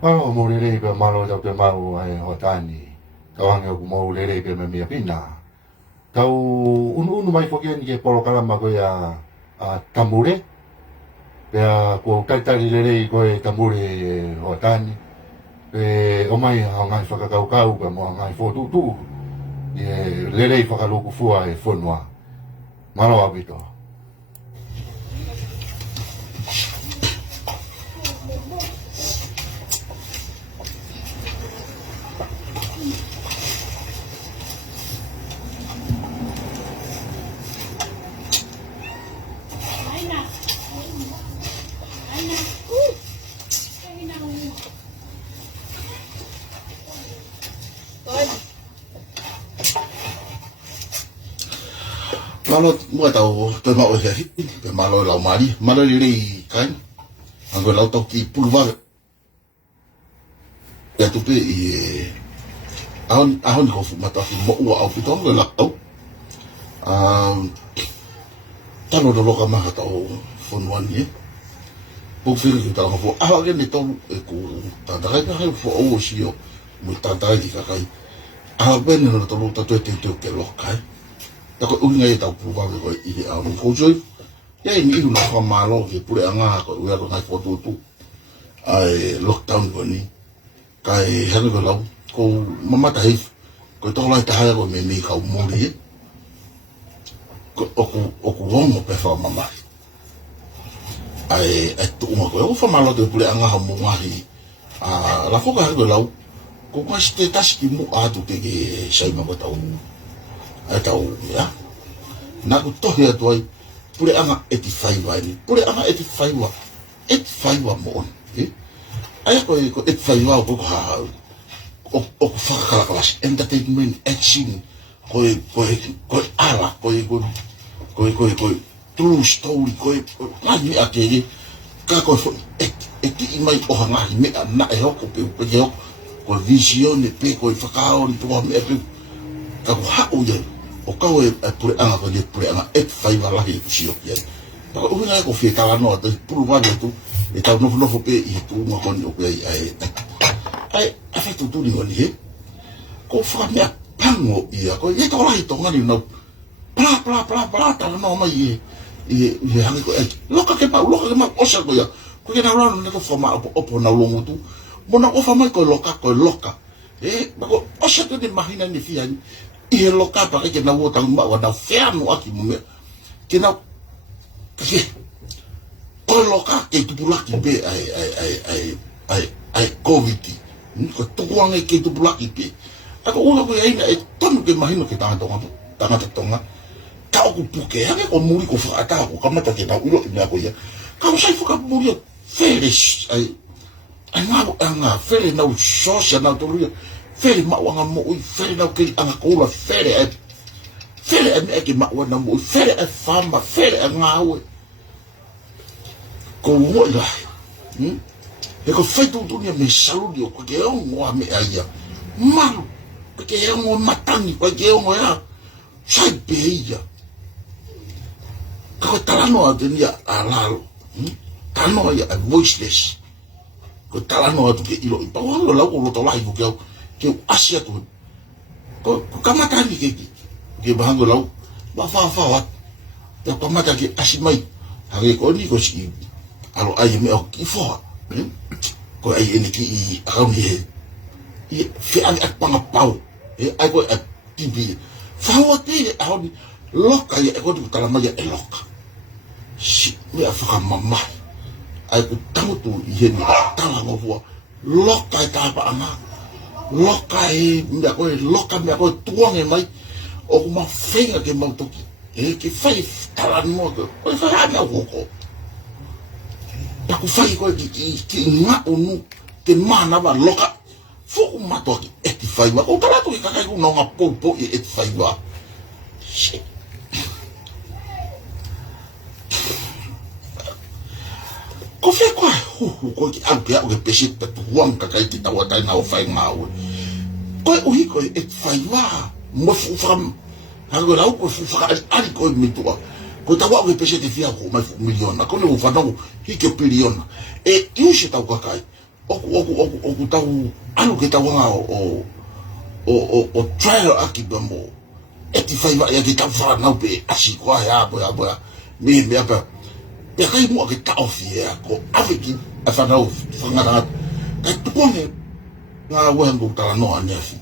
Oh, morire pe malo da pe malo ai hotani. Kawange ku mo lere pe me mia pina. Kau unu mai fokian ke polo kala ma ko ya tamure. Pe ko kai lere ko tamure hotani. Pe o mai ha ngai kau pe mo ngai fo tu. Ye lere whakaloku fua e whanua. Malo apito. Malo mua tau te mau e hiti pe malo lau mari malo li kan ango lau tau ki pulva ya tu pe i ahon ko fu mata fi mo wa au fitong la au tano do loka ma tau fon wan ye po fil ki tau fo ge ni tau e ku ta da ga ha fo o si yo mu ta ta ki ka kai ben no tau ta te ke lokai tako unga e tau puwa ko i a mo fojoi ya ni ilu na kwa malo ke pule anga ko ua ko ngai foto tu ai lockdown ko ni kai hanu ko lau ko mama ta hif ko to lai ta ha ko me ni ka mo ri ko oku wongo pe fa mama ai tu mo ko fa malo de pule anga ha mo ngahi la foka ha ko lau ko kwa ste tas ki mo a tu te ke sai ma ko tau atau ya na ku tohe atuai pure anga 85 wa ni pure anga 85 wa mo ai ko 85 wa ko ha o fa kelas entertainment action ko ala ko true story ko ni akere ka ko e mai o hanga me na e ko ko vision pe ko fa ka o to me ka ha o ye o kau e pure anga ko le pure anga et fai va la hi sio ye pa o nga ko fi kala no te puru va tu e ta no fo pe i tu mo kon o pe ai a fa tu ni ngoni ko fa me pango ia ko ye ko la hi to ngani no bla ta no mai e hangi ko loka ke ma o sa ko ya ko ke na ro no ko fa ma o na longo tu mo na ko fa mai ko loka ba ko o sa te imagina ni fi ani i loka pa ke na wota ma wa na ferno aki mo ke na ke ko loka ke tu pula ki be ai covid ko to wang ke tu pula ki be ako una ko ai na e tonu ke imagino ke tanga tonga ka o puke ha ko muri ko fa ata ko kamata ke na ulo ina ko ya ka sai fuka muri felish ai nga fere na social na to fere ma wanga mo fere na ke anga ko la fere e ke ma wana mo fere e fama fere nga we ko mo la e ko feito tu ni me saudi ko ke o mo me aya malu ke e mo matani ko ke o mo ya sai beia ko talano a tenia alalo tano ya voiceless ko talano atu ke ilo pa wa la ko lo to lai ko ke asia tu ko kamata ni ke bahango lau ba fa wa ta kamata ke asimai hare ko ni ko si alo ai me o ki fo ko ai ni ki a ni e fi an ak panga pau ai ko tibi fa wa te a ni loka ya ko tu talama ya loka si me fa mama ai ku tamu tu ye ni tala mo vo loka ta pa ana loka e loka me ko tuang e mai o ma fenga ke mau toki ke fai tala no ko fa ha na ko pa ku fai ko ki nga onu ke mana ba loka fu ma toki e ti fai wa o tala to ka ka no nga po e ti fai wa ko fe kwa ko ki abia o ke pesi ta tuang ka kai ti tawa tai na o fai nga o ko o hi ko e fai wa mo fu fam ha go la ko fu fa ali ko mi to ko tawa o ke pesi te fia ko mai miliona ko no fa no hi ke biliona e yu shi ta ko kai oku tau anu ke tau nga o trial aki bamo eti fai va ya ke tau fa na pe asi kwa ya boya me apa ya kai mo ke tau fi ya ko aviki afa na fanga ka tu pone nga wengo tala no anefi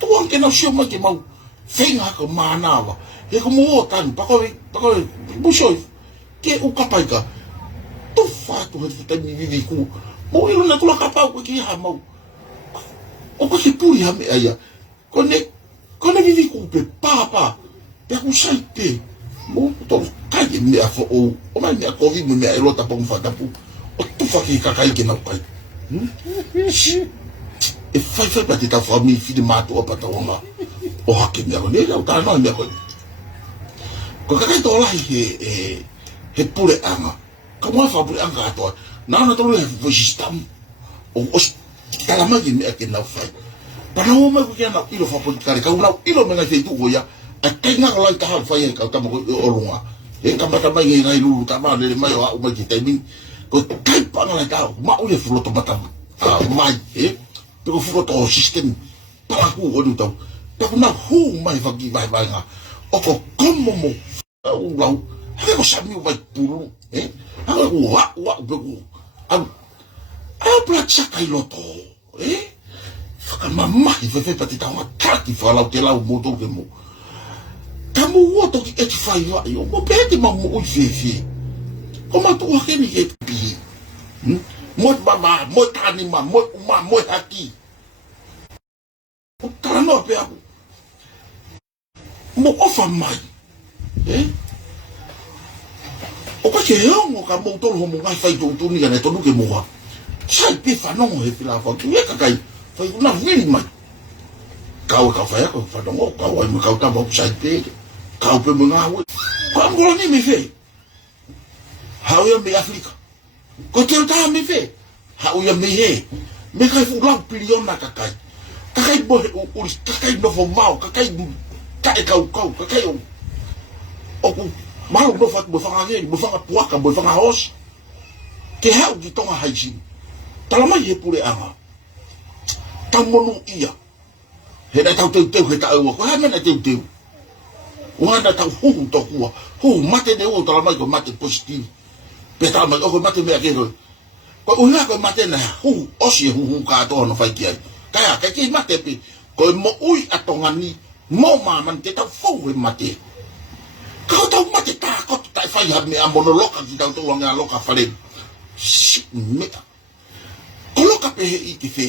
tu ke na sio ma ke mau fenga ko manava e ko mo tan pa ko busho ke o kapaika tu fa tu he mi vivi ku mo ilo na tu la kapa ko ki ha mau o ko se puri ha me aya kone vivi ku pe papa pe ku sai pe mo to kai me a fo o mai me a ko vi me a rota pon fa tapu o tu fa ki ka kai ke na kai e fai pa ti ta fa mi fi de mato o pa ta ona o hake me ko ne la ta no me ko kai to la he pure anga ka mo fa pure anga to na to le fo sistam o talama ki me ke na fai para o me ko na ilo fa politikare ka una ilo me na fe tu goya a tenga la ka ha fai ka ta mo o lunga e ka mata mai ngai lu ta ma le mai o ma ki timing ko kai pa na ta ma o le flo to mata mai pero fu to sistem para ku o tu ta na hu mai fa ki vai nga o ko como mo o lau ha ko sa mi vai puru ha ko wa bu a placa kai loto fa mamma i fa patita uma carte fala o que lá o motor que mo tamu o to que te fai va eu mo pede mammo o fefe como tu o que ni que pi mo baba mo tani ma mo haki o cara no pe mo ofa mai o ka ke o ka mo to mo ngai fai to ni ga ne to ke mo sai pe fa no he fila fa tu ka kai fai una vini mai kau ka fa ko fa no ka wa mo ka ta mo sai pe ka pe mo nga wo ka mo ni me fe ha o me afrika ko te ta me fe ha o me he me kai fu la pilion na ka kai bo o ka kai no fo mau ka kai o malu no fa bo fa ngai bo fa puaka bo fa hos ke ha o ki tonga haisi talama ye pure anga tamonu ia he da tau teu he ta o ko ha mena teu wana tau hu to ku hu mate de o talama ko mate positive pe ta ma ko mate me akero ko una ko mate na hu osi hu ka to no fai ki ka ki mate pe ko mo ui atonga ni mo man te tau fu mate ka tau mate ta ko ta fai ha me a monoloka ki tau to nga loka fale me coloca pe i ki fe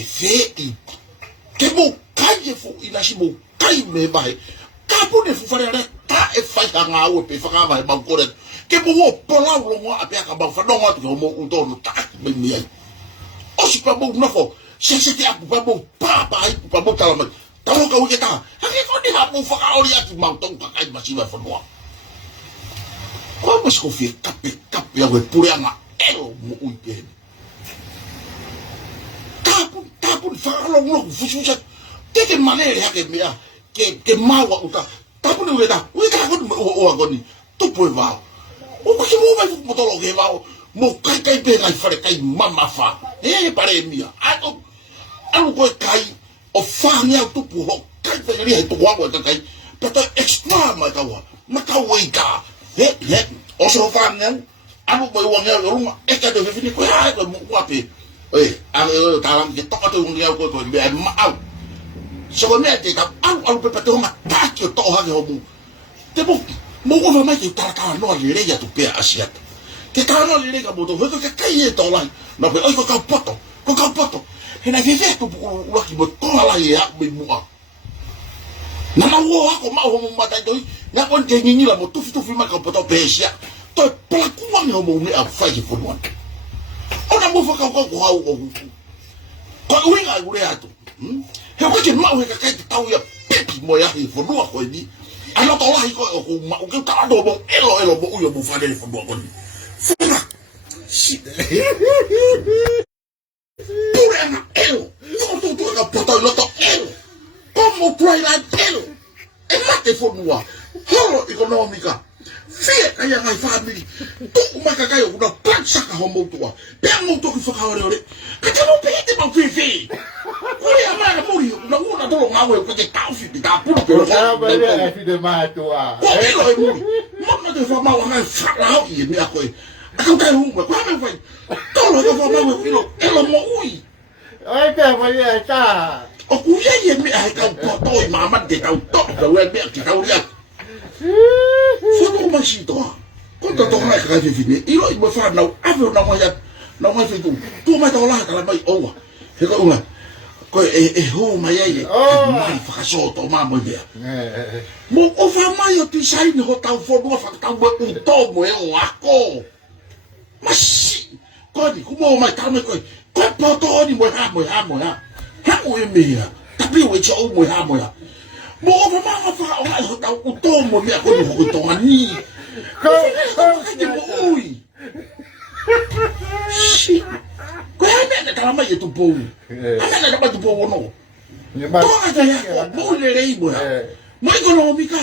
i ke mo kai fu ina si mo kai me vai ka po ne fu fare re ta e fai ka nga o pe fa ka vai ba ko re ke mo pola lo mo a pe ka ba fa no nga to mo un to no ta me mi ai o si pa mo no fo se te a pa mo pa ai pa mo ta la ta mo ka o ke ta ha ke fo ni ha mo fa ka o ri ati ma to ka kai ma si va fo no ko mo sko fi kape ya we pure anga ero mo u pe tapun falo no fusuja teke manere ya ke mea ke mawa uta tapun uta ko o agoni tu poi va o ko mo vai mo to lo ke va mo kai pe ngai fare kai mama fa pare mia anu ko kai o fa nya tu pu ho kai pe ri to wa ko kai pero extra ma ka ka o so fa nya anu ko wa nya lo ma e ka de fini ko ya ko mo wa pe ang talang ke to to ngia ko be ma au so me te ta au pe pato ma ta ki to ha ho mu te mo ko ma ki ta ka no le ya tu pe asiat ke ta no le ka mo to ho ka kai to la no pe ko ka poto e na vive to wa ki mo to la ya me mu a na wo ko ma ho mo ma ta to na kon te ni la mo tu ma ka poto pe sia to pla ku wa no mo me a fa ki fo no ona mo foka ko ha o ko winga gure ato he ko ke ma o ka kai tau ya pipi mo ya fo no ko ni ana to la ko ma o ke ta do mo elo mo u yo mo fa de fo no ko ni fona si pure na elo to ka poto lo to elo como try la elo e mate fo no holo económica Fia kaya ngai family. Tu maka kaya una plansa ka homo tua. Pe mo to ki whakaore ore. Ka te mo pete mau whiwhi. Kore a mara muri una tolo ngawe ko te taufi te ka puru. Trabalha filho matua. Ko ilo e muri. Mama te fa mau ngai whakalao i me a koe. Akau kai hunga, kwa me whai. Tolo ka fa mau ilo elo mo ui. Oi, pé, vai tá. O kuia i me a kau potoi mama te kau to. Kau e me a ki kau ria. Foto mais toa. Conta to mai ka fifine. Ilo I mo fa na ave na mai na mai fitu. Tu mai to la ka mai owa. He ko uma. Ko ho mai ai. Mai fa so to ma mo dia. Mo o fa mai o ti sai no ta fo do fa ta mo un to mo e o ako. Mas ko di ku mo mai ta me ko. Ko poto ni mo ha mo ha mo ha. Ha o e me ya. Tapi o e cho mo ha mo ya. Mo fa ma fa o ai ho ta u to mo me ko ni ho to ani. Ko mo ui. Shi. Ko ha me ta ma ye tu po. Ha me na ba tu po no. To ata ya ko mo le rei mo. Mo ko no mi ka.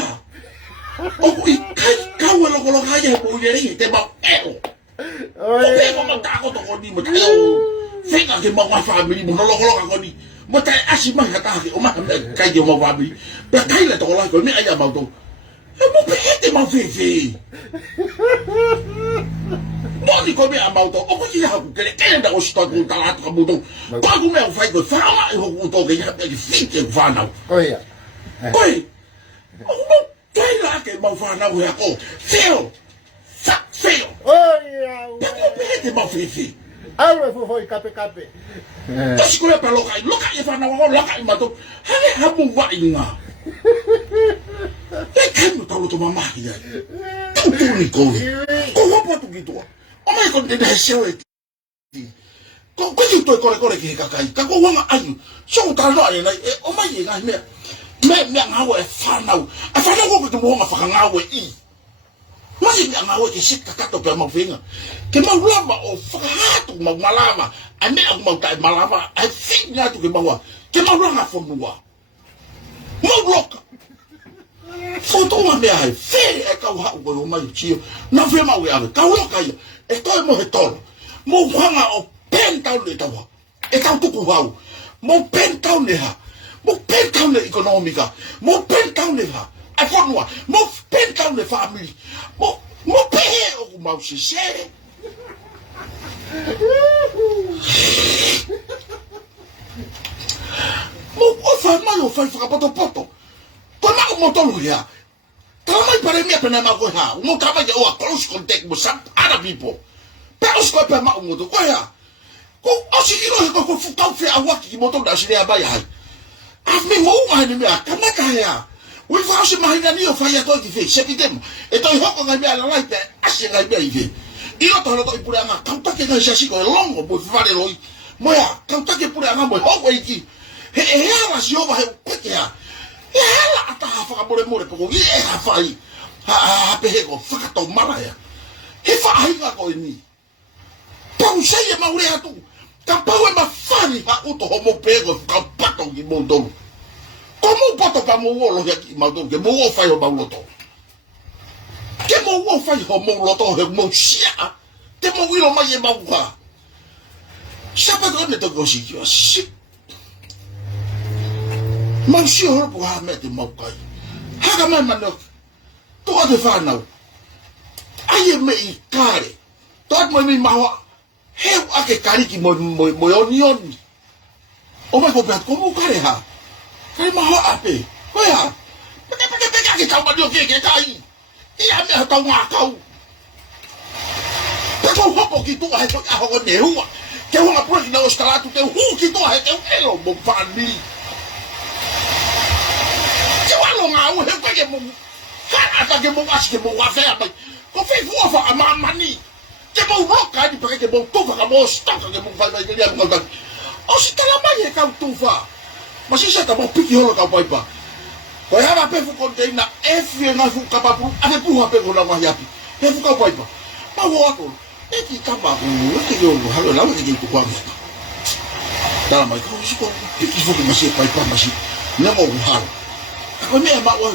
O ku I kai ka wo lo ko lo ka ye mo le rei te ba eo. O pe ko ma ta ko to ko ni mo ta yo. Fika ke mo wa family mo lo ko lo ka ko ni. Mo tai asi mai hata ke o ma kai yo mo family. Pe kai le to la ko mi aya ma to. E mo pe te ma fe. Mo ni ko mi a ma to. O ko ki ha ku ke ke nda o sto ko ta la to mo to. Ko ku me o fai ko fa ma e ho ku to ke ya pe fi ke fa na. Oi. Oi. O mo tai la ke mo fa na o ya ko. Feo. Feo. Oi. Pe pe te ma fe. Abre foi cape. Kasi ko pa loka I fa na wa loka I ma to. Hale ha mo wa inga. E kai mo talo to mama ya. Tu ni ko. Ko ho pa tu gitu. O mai ko de se o. Ko tu to kore ki ka kai. Ka ko wa ayu. So ta no ai na o mai nga me. Me nga wa fa na. A fa na ko mo nga fa nga wa I. Mas nga nga wa ki sit ka to pe mo finga. Ke mau lama o whakahatu mau malama. A mea aku mau tai malama. A whing atu ke maua. Ke mau ranga whanua. Mau loka. Whotonga mea hai. Where e kau hau koe o mai tio. Na whe mau e ave. Kau loka ia. E toi mo he tolo. Mo whanga o pen tau ne taua. E tau tuku hau. Mo pen tau ne ha. Mo pen tau ne ekonomika. Mo pen tau ne ha. A whanua. Mo pen tau ne family. Mo pehe o ku mau se se. Mo o fa mai o fai whakapoto. Ko ma o motolu hea. Ka mai pare mea pena ma ko ha. Mo ka mai o a close contact mo some other people. Pe o sko pe ma o moto ko hea. Ko o si kiro ko ko fu fe a waki ki moto da sire ba ya hai. Af me mo wa ni mea ka ma ka hea. We fa si mai na ni o fai a to ki fe. Se ki dem. E to hoko ga mea la lai pe. Asi ga mea I fe. Io to to pure anga kautake na shasi ko longo bo fare loi moya kautake pure anga mo ho iki he ala si ova he kwekea he ala ata ha fa bore more ko ye ha fai ha pe he ko fa to mara ya he fa ai ga ko ni pa usai ma ure atu ka pa we ma fani ha uto ho mo pego ka pato ki mo do como poto pa mo wo lo ya ki ma do ke mo wo fa yo ba lo to ke mo wo fa ho mo loto he mo sia te mo wilo mai e mau ka sapa do ne to go si yo si mau si ho po ha me te mau kai ha ka mai mano to te fa na ai me I kare to mo mi ma he ake kari ki mo oni o mai ko pe ko mo kare ha kai ma ho ape ko ya pe ke ka ma dio ke kai ia me ta nga kau pe ko hopo ki tu ha to a ho ne hua ke ho apro ki na o stala tu te hu ki tu ha te elo mo family ke wa lo nga o he ko ke mo ha ata ke mo as ke mo wa fe apa ko fe fu fa ama mani ke mo ro ka di pe ke mo tu fa ka mo sta ka ke mo fa ba ke dia mo ka o si ta la mai ka tu fa ma si sa ta mo piki ho ka pai pa ko ya ba pe fu container efi na fu ka pa pu ave pu ha pe ko la wa ya pi pe fu ka pai pa pa wo ko e ki ka ba ku ke yo ha la wa ke tu kwa mo ta mai ko si ko piki fu ke ma si pai pa ma si ne mo ha ko me ma wo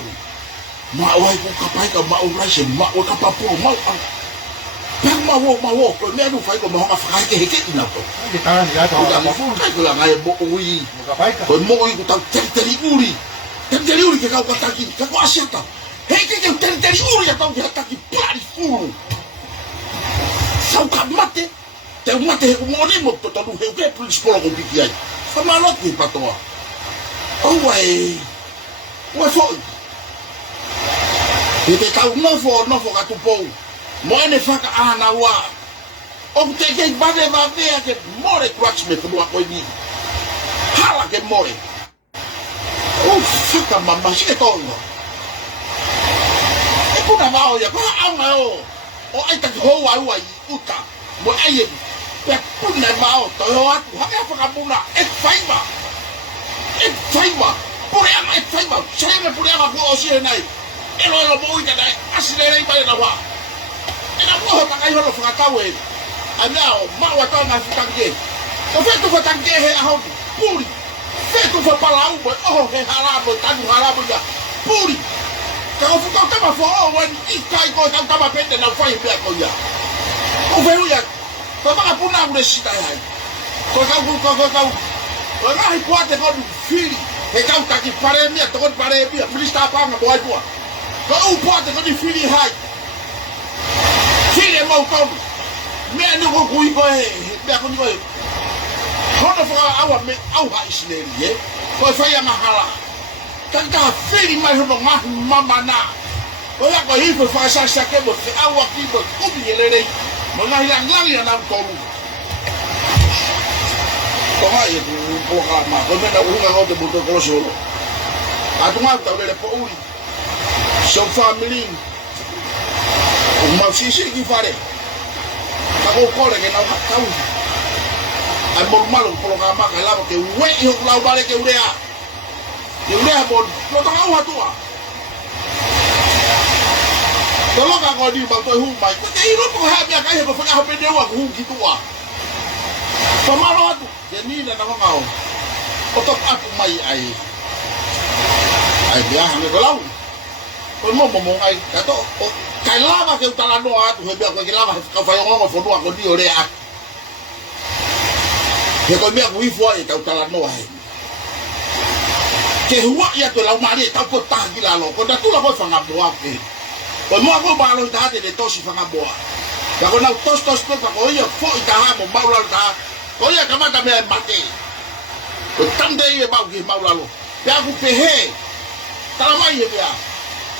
Mawai ko kapai ka mau rai mau ka papo mau ang. Pag mau ko me no fai ko mau ka ke heke ina ko. Di tangan ya to. Kai ko la ngai mo ui. Kapai ka. Ko mo ui ko ta teri uri. Teri uri ke ka ko taki. Ka ko asiata. Heke ke teri uri ya tau ke taki plari furu. Sau ka mate. Te mate ko mo ni mo to tu he ke plus polo ko piki ai. Fa malot ni patoa. Oh wai. Wa fo. Te kau nofo ka tupou. Moene whaka ana wa. O te kei bade vavea ke more crutch me kudua koi ni. Hala ke more. O whaka mama si e tonga. E puna vao ya koha aunga o. O ai taki hoa ua I uta. Mo ai e. Pe puna vao to ho atu. Hake whaka puna. E whaiva. E whaiva. Pure ama e whaiva. Sereme pure ama kua o si e nai. Elo mo ita dai asilere ita na wa ina mo ta kai holo fa tawe anao ma wa ta na fitange o fetu fa tange he a hodu puri fetu fa pala u bo o he harabo tanu harabo ya puri ka o fu ka ma fo o wen I kai ko ka ma pende na fa I pe ko ya o ve u ya to ma puna u resita ya ko ko na hi kwate ko fili he ka ta ki pare mi to ko pare mi plista pa ma boy boy. Kau pode kau difili hai, fili mau kau, me anu kau kui kau me aku ni kau, kau dah faham awak me awak sendiri ye, kau saya mahala, kan kau fili mai hulu mah mama na, kau nak kau hidup fasa sakit bos, awak hidup kau ni lelai, mengahilang yang nam kau, kau hai itu kau lama, kau mana orang kau terbuka kau solo, aku ngau tahu lelai kau uli. São family uma sisi que fare tá com cola que não tá usa é normal o programa que lá porque o erro lá o vale que o urea bom não tá com a tua kalau nggak kau di bangku humai porque ini lo pun habis akan hebat pun apa dia wak hum gitu wak pemalu tu jadi dah nama kau otak aku mai ai dia hanya kalau ko mo ai kato kai lava ke utala no atu he bia ko ke lava ka fa yo mo fo no ko di ore a he ko mi aku ifo e ka utala no ai ke huwa ya to la mari ta ko ta gila lo ko da tu la ko fa nga boa ke ko mo ko ba lo ta de to si fa nga boa ya ko na tos pe ko yo fo ita ha mo ba lo ta ko ya ka mata me mate ko tamde ye ba ki ma lo ya ku pe he ta mai ye bia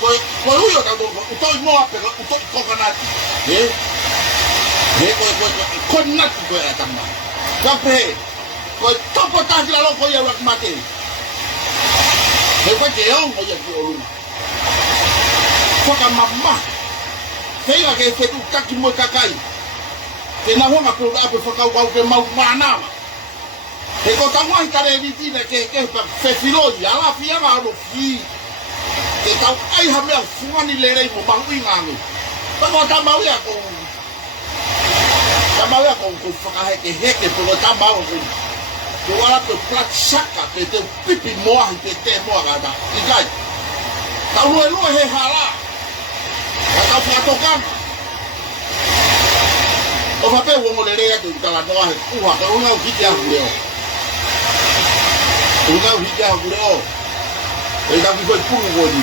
ko huyo ka utoi moa pero utoi kokonati ko nati ko ya tamba ka pe ko topo ta la lo ko ya wak mate he ko ke on ko ya ko oluma ko ka mamma feia ke fe tu kaki mo kakai ke na honga pe ape foka wa ke mau mana he ko ta mo ikare vitina ke pa fe filoi ala fia ma ro fi ke tau ai ha mea fungani lerei mo mahu I ngangu pako tamau ya ko whakaheke pako tamau ko wala pe plat saka pe te pipi moa pe te moa kata I kai tau lue he hala ka tau whakatokana o whape wongo lerei atu tala noa he uha ka ungau hiki ahu leo e ka ku foi puru goni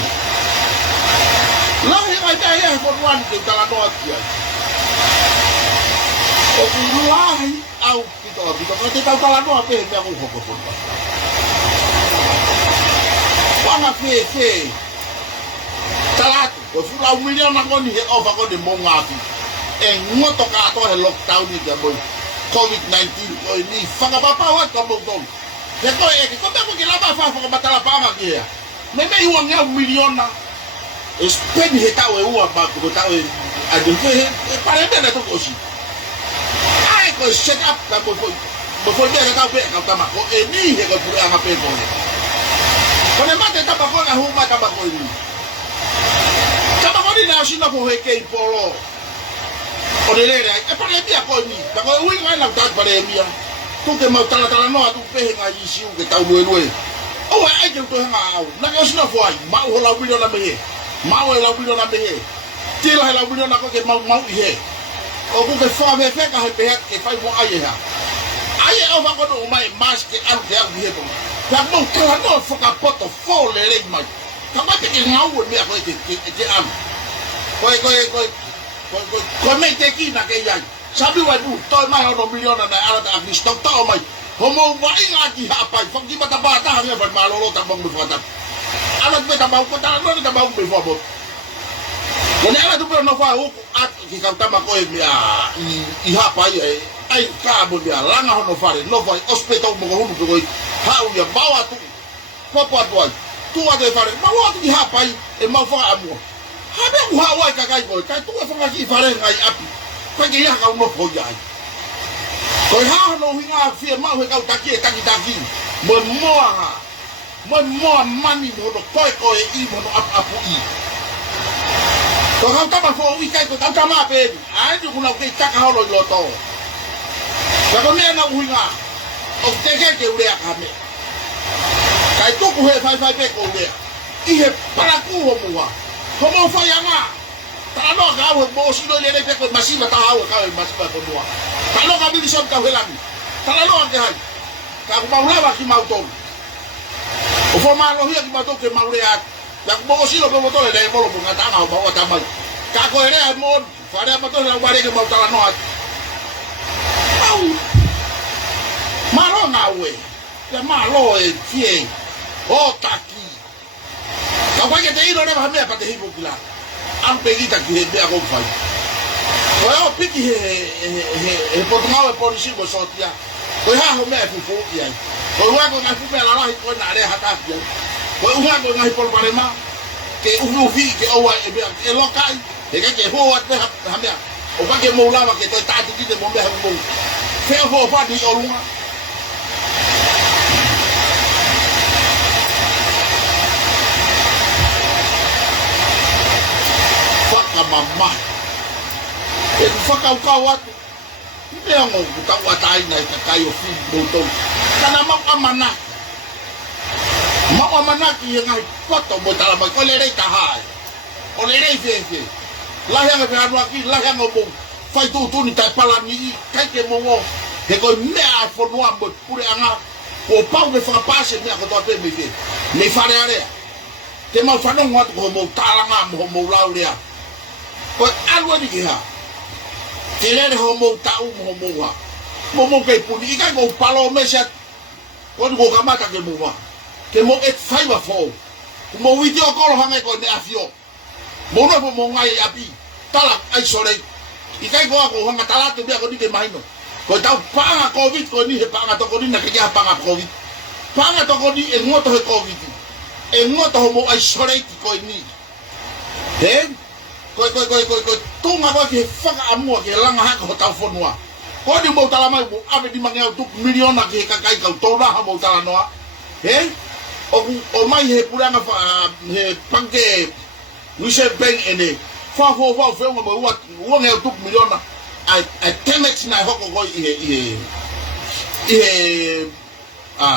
la he ai ta he ko wan ke tala no atia o ku lai au pito ko te tala no ape me ko ko wana fe tala ko fu la million na ngoni he o ba ko de monga api e ngoto ka to he lockdown ni ga boy COVID-19 ko ni fanga papa wa ko mo don he ko e ko ta ko ke la ba fa ko batala pa ma kia meme iwa nga miliona spend he tawe uwa ba ko tawe adulto he pare be na to kosi ai ko set up ka mo be ka be ka ma ko e ni he ko pure ama pe ko ne mate ta ba ko na huma ta ba ko ni na shina ko he ke polo o de le e pare bia ko ni ta ko wi ngai na ta pare bia tu ke mo tala no atu pe nga yisiu ke tau lue o ai ke to nga au na ko sina foi ma ho la video la me mau e la bilo na be he tila la bilo na ko ke mau i he o ku ke fa me fe ka he pe ke fai mo ai ha ai e o va ko no mai mas ke al ke al he ko la mo ka no fo ka poto fo le le mai ka ba ke ngau me ko ke am ko me te ki na ke ya sabi wa du to mai o no miliona na ala ta ni stok to mai homo wa inga ki ha pai fo ki bata bata ha ba malolo ta bang me fo ta ala be ta ba ko ta no ta ba me fo bo Kone ala tupe no fa huku at ki kautama ko e i ha pai e ai ka bo dia langa hono fare no vai hospital mo hunu ko ha u ya bawa tu popo atuai tu ade fare bawa tu ki ha pai e mau fa amu ha be u ha wa ka kai ko kai tu fa ki fare ngai api ko ki ya ka no po ya ko ha no hinga fi ma he ka taki mo mani mo no ko e I mo no apu I ko kau tama fo wi kai ko kau tama pe ai du kuna ke taka holo loto ka ko me na uinga o te ke ure ka me kai to ku he fai pe ko ure I he para ku ho mo ko mo fa ya nga ta no ga ho mo si no le pe ko masiva ta ha ka masiva ko mo ta no ga bi so ka he lami ta no ga ha ka ko ma ula ki ma to o fo ma lo hi ki ma to ke ma ure a la mo si lo mo to le mo lo nga ta na ba ta mai ka ko ere mo fare ma to la bare ke mo ta no au ma lo na we te ma lo e tie o taki ka kwa ke te iro na ba me pa te hipo kila am pe gita ki be a ko fai ko o piki he po tma po si go so tia ko ha ho me fu ya ko wa ko na fu me la ko na re hata ya ko unha ko ngai por parema ke uhu vi ke o e lokai e ke ho at ha me o ba ke mo la ke to ta ti de mo be ha mo fe ho fa di o lunga faka mama e faka ka wat me ngo ta watai na ka kayo fi mo to kana ma amana Mama manaki yang ai foto mo tala ma ko le rei ta hai. O le rei fe. La yang pe anu aki la yang mo fai tu ni ta pala ni kai ke mo he ko me a fo no am pure anga o pau de fa pase me ko to pe me ke. Me fare are. Te mo fa no ngot ko mo tala nga mo la ria. Ko algo ni ha. Te le ho mo ta u mo wa. Mo ke puni ka ko palo me sa. Ko ko kamata ke mo wa. Ke mo et fai wa fo mo video call hanga ko ne afio mo no mo ngai api tala ai sore I kai ko hanga tala te bia ko ni ke maino ko ta panga covid ko ni he panga to ko ni na ke ya panga covid panga to ko ni e ngoto he covid e ngoto mo ai sore ki ko ni he ko tu nga ko ke fanga amu ke langa ha ko ta fo noa ko ni mo tala mai mo ave di mangel tu miliona ke ka kai ka to na mo tala noa he o mai he puranga fa he panke Lucia Beng ene fa fe mo wa nge tu miliona a temex na hoko go I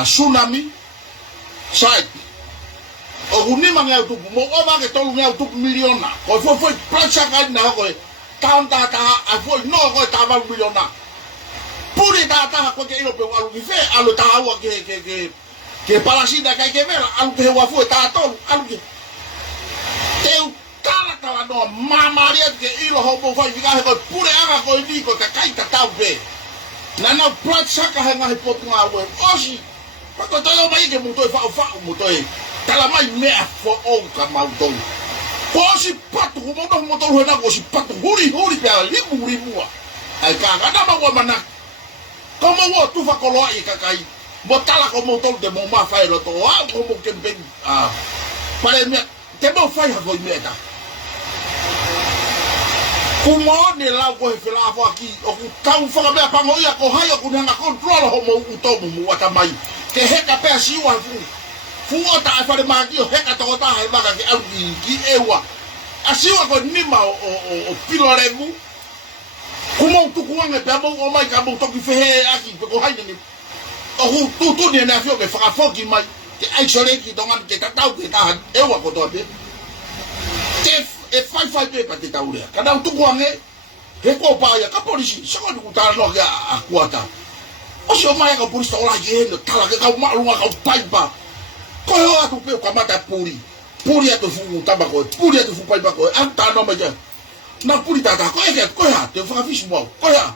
tsunami sai o guni manga tu mo o ba ke to nge tu miliona ko fo placha ka na hoko ta a fo no ko ta ba miliona puri ta ko ke ilo pe wa lu fe alo ta wa ke palasida kai ke vera alu ke wa fu ta to alu ke teu kala no mamaria ke ilo ho bo fai fica ko pure aga ko ni ko kai ta tau be na plat saka ha ngai potu nga we osi pa ko to yo mai ke mo to fa mo to e tala mai me fo o ka mau to ko si patu mo to ho na ko si patu huri pe ali huri mua ai ka ga na ma mana como wo tu fa ko lo I ka kai botala como todo de mamá fai lo to como que ven para me te mo fai ha voi meta como ne la ko fe la fo aquí o ta un fa be pa mo ya ko ha yo ku na control ho mo u to mo wa ta mai ke he ka pe si wa fu o ta fa de ma ki o he ka to ta ha ba ka ki ewa asi wa ko ni ma o pilore mu como tu ku nga pe mo o mai ka mo to ki fe aquí ko ha ni o tu ni na fio ke fa fo ki mai ke ai sore ki dongan ke ta tau ke ta e wa ko to be e fai pe pa te taurea kada tu kuange he ko pa ya ka polisi so ko ku ta no ga akuata o se o mai ka polisi ola ye no tala ka ma lunga ka pai pa ko yo atu pe ka mata puri atu fu tabako puri atu fu pai pa ko anta no me ja na puri tata ko e ko ya te fa fish mo ko ya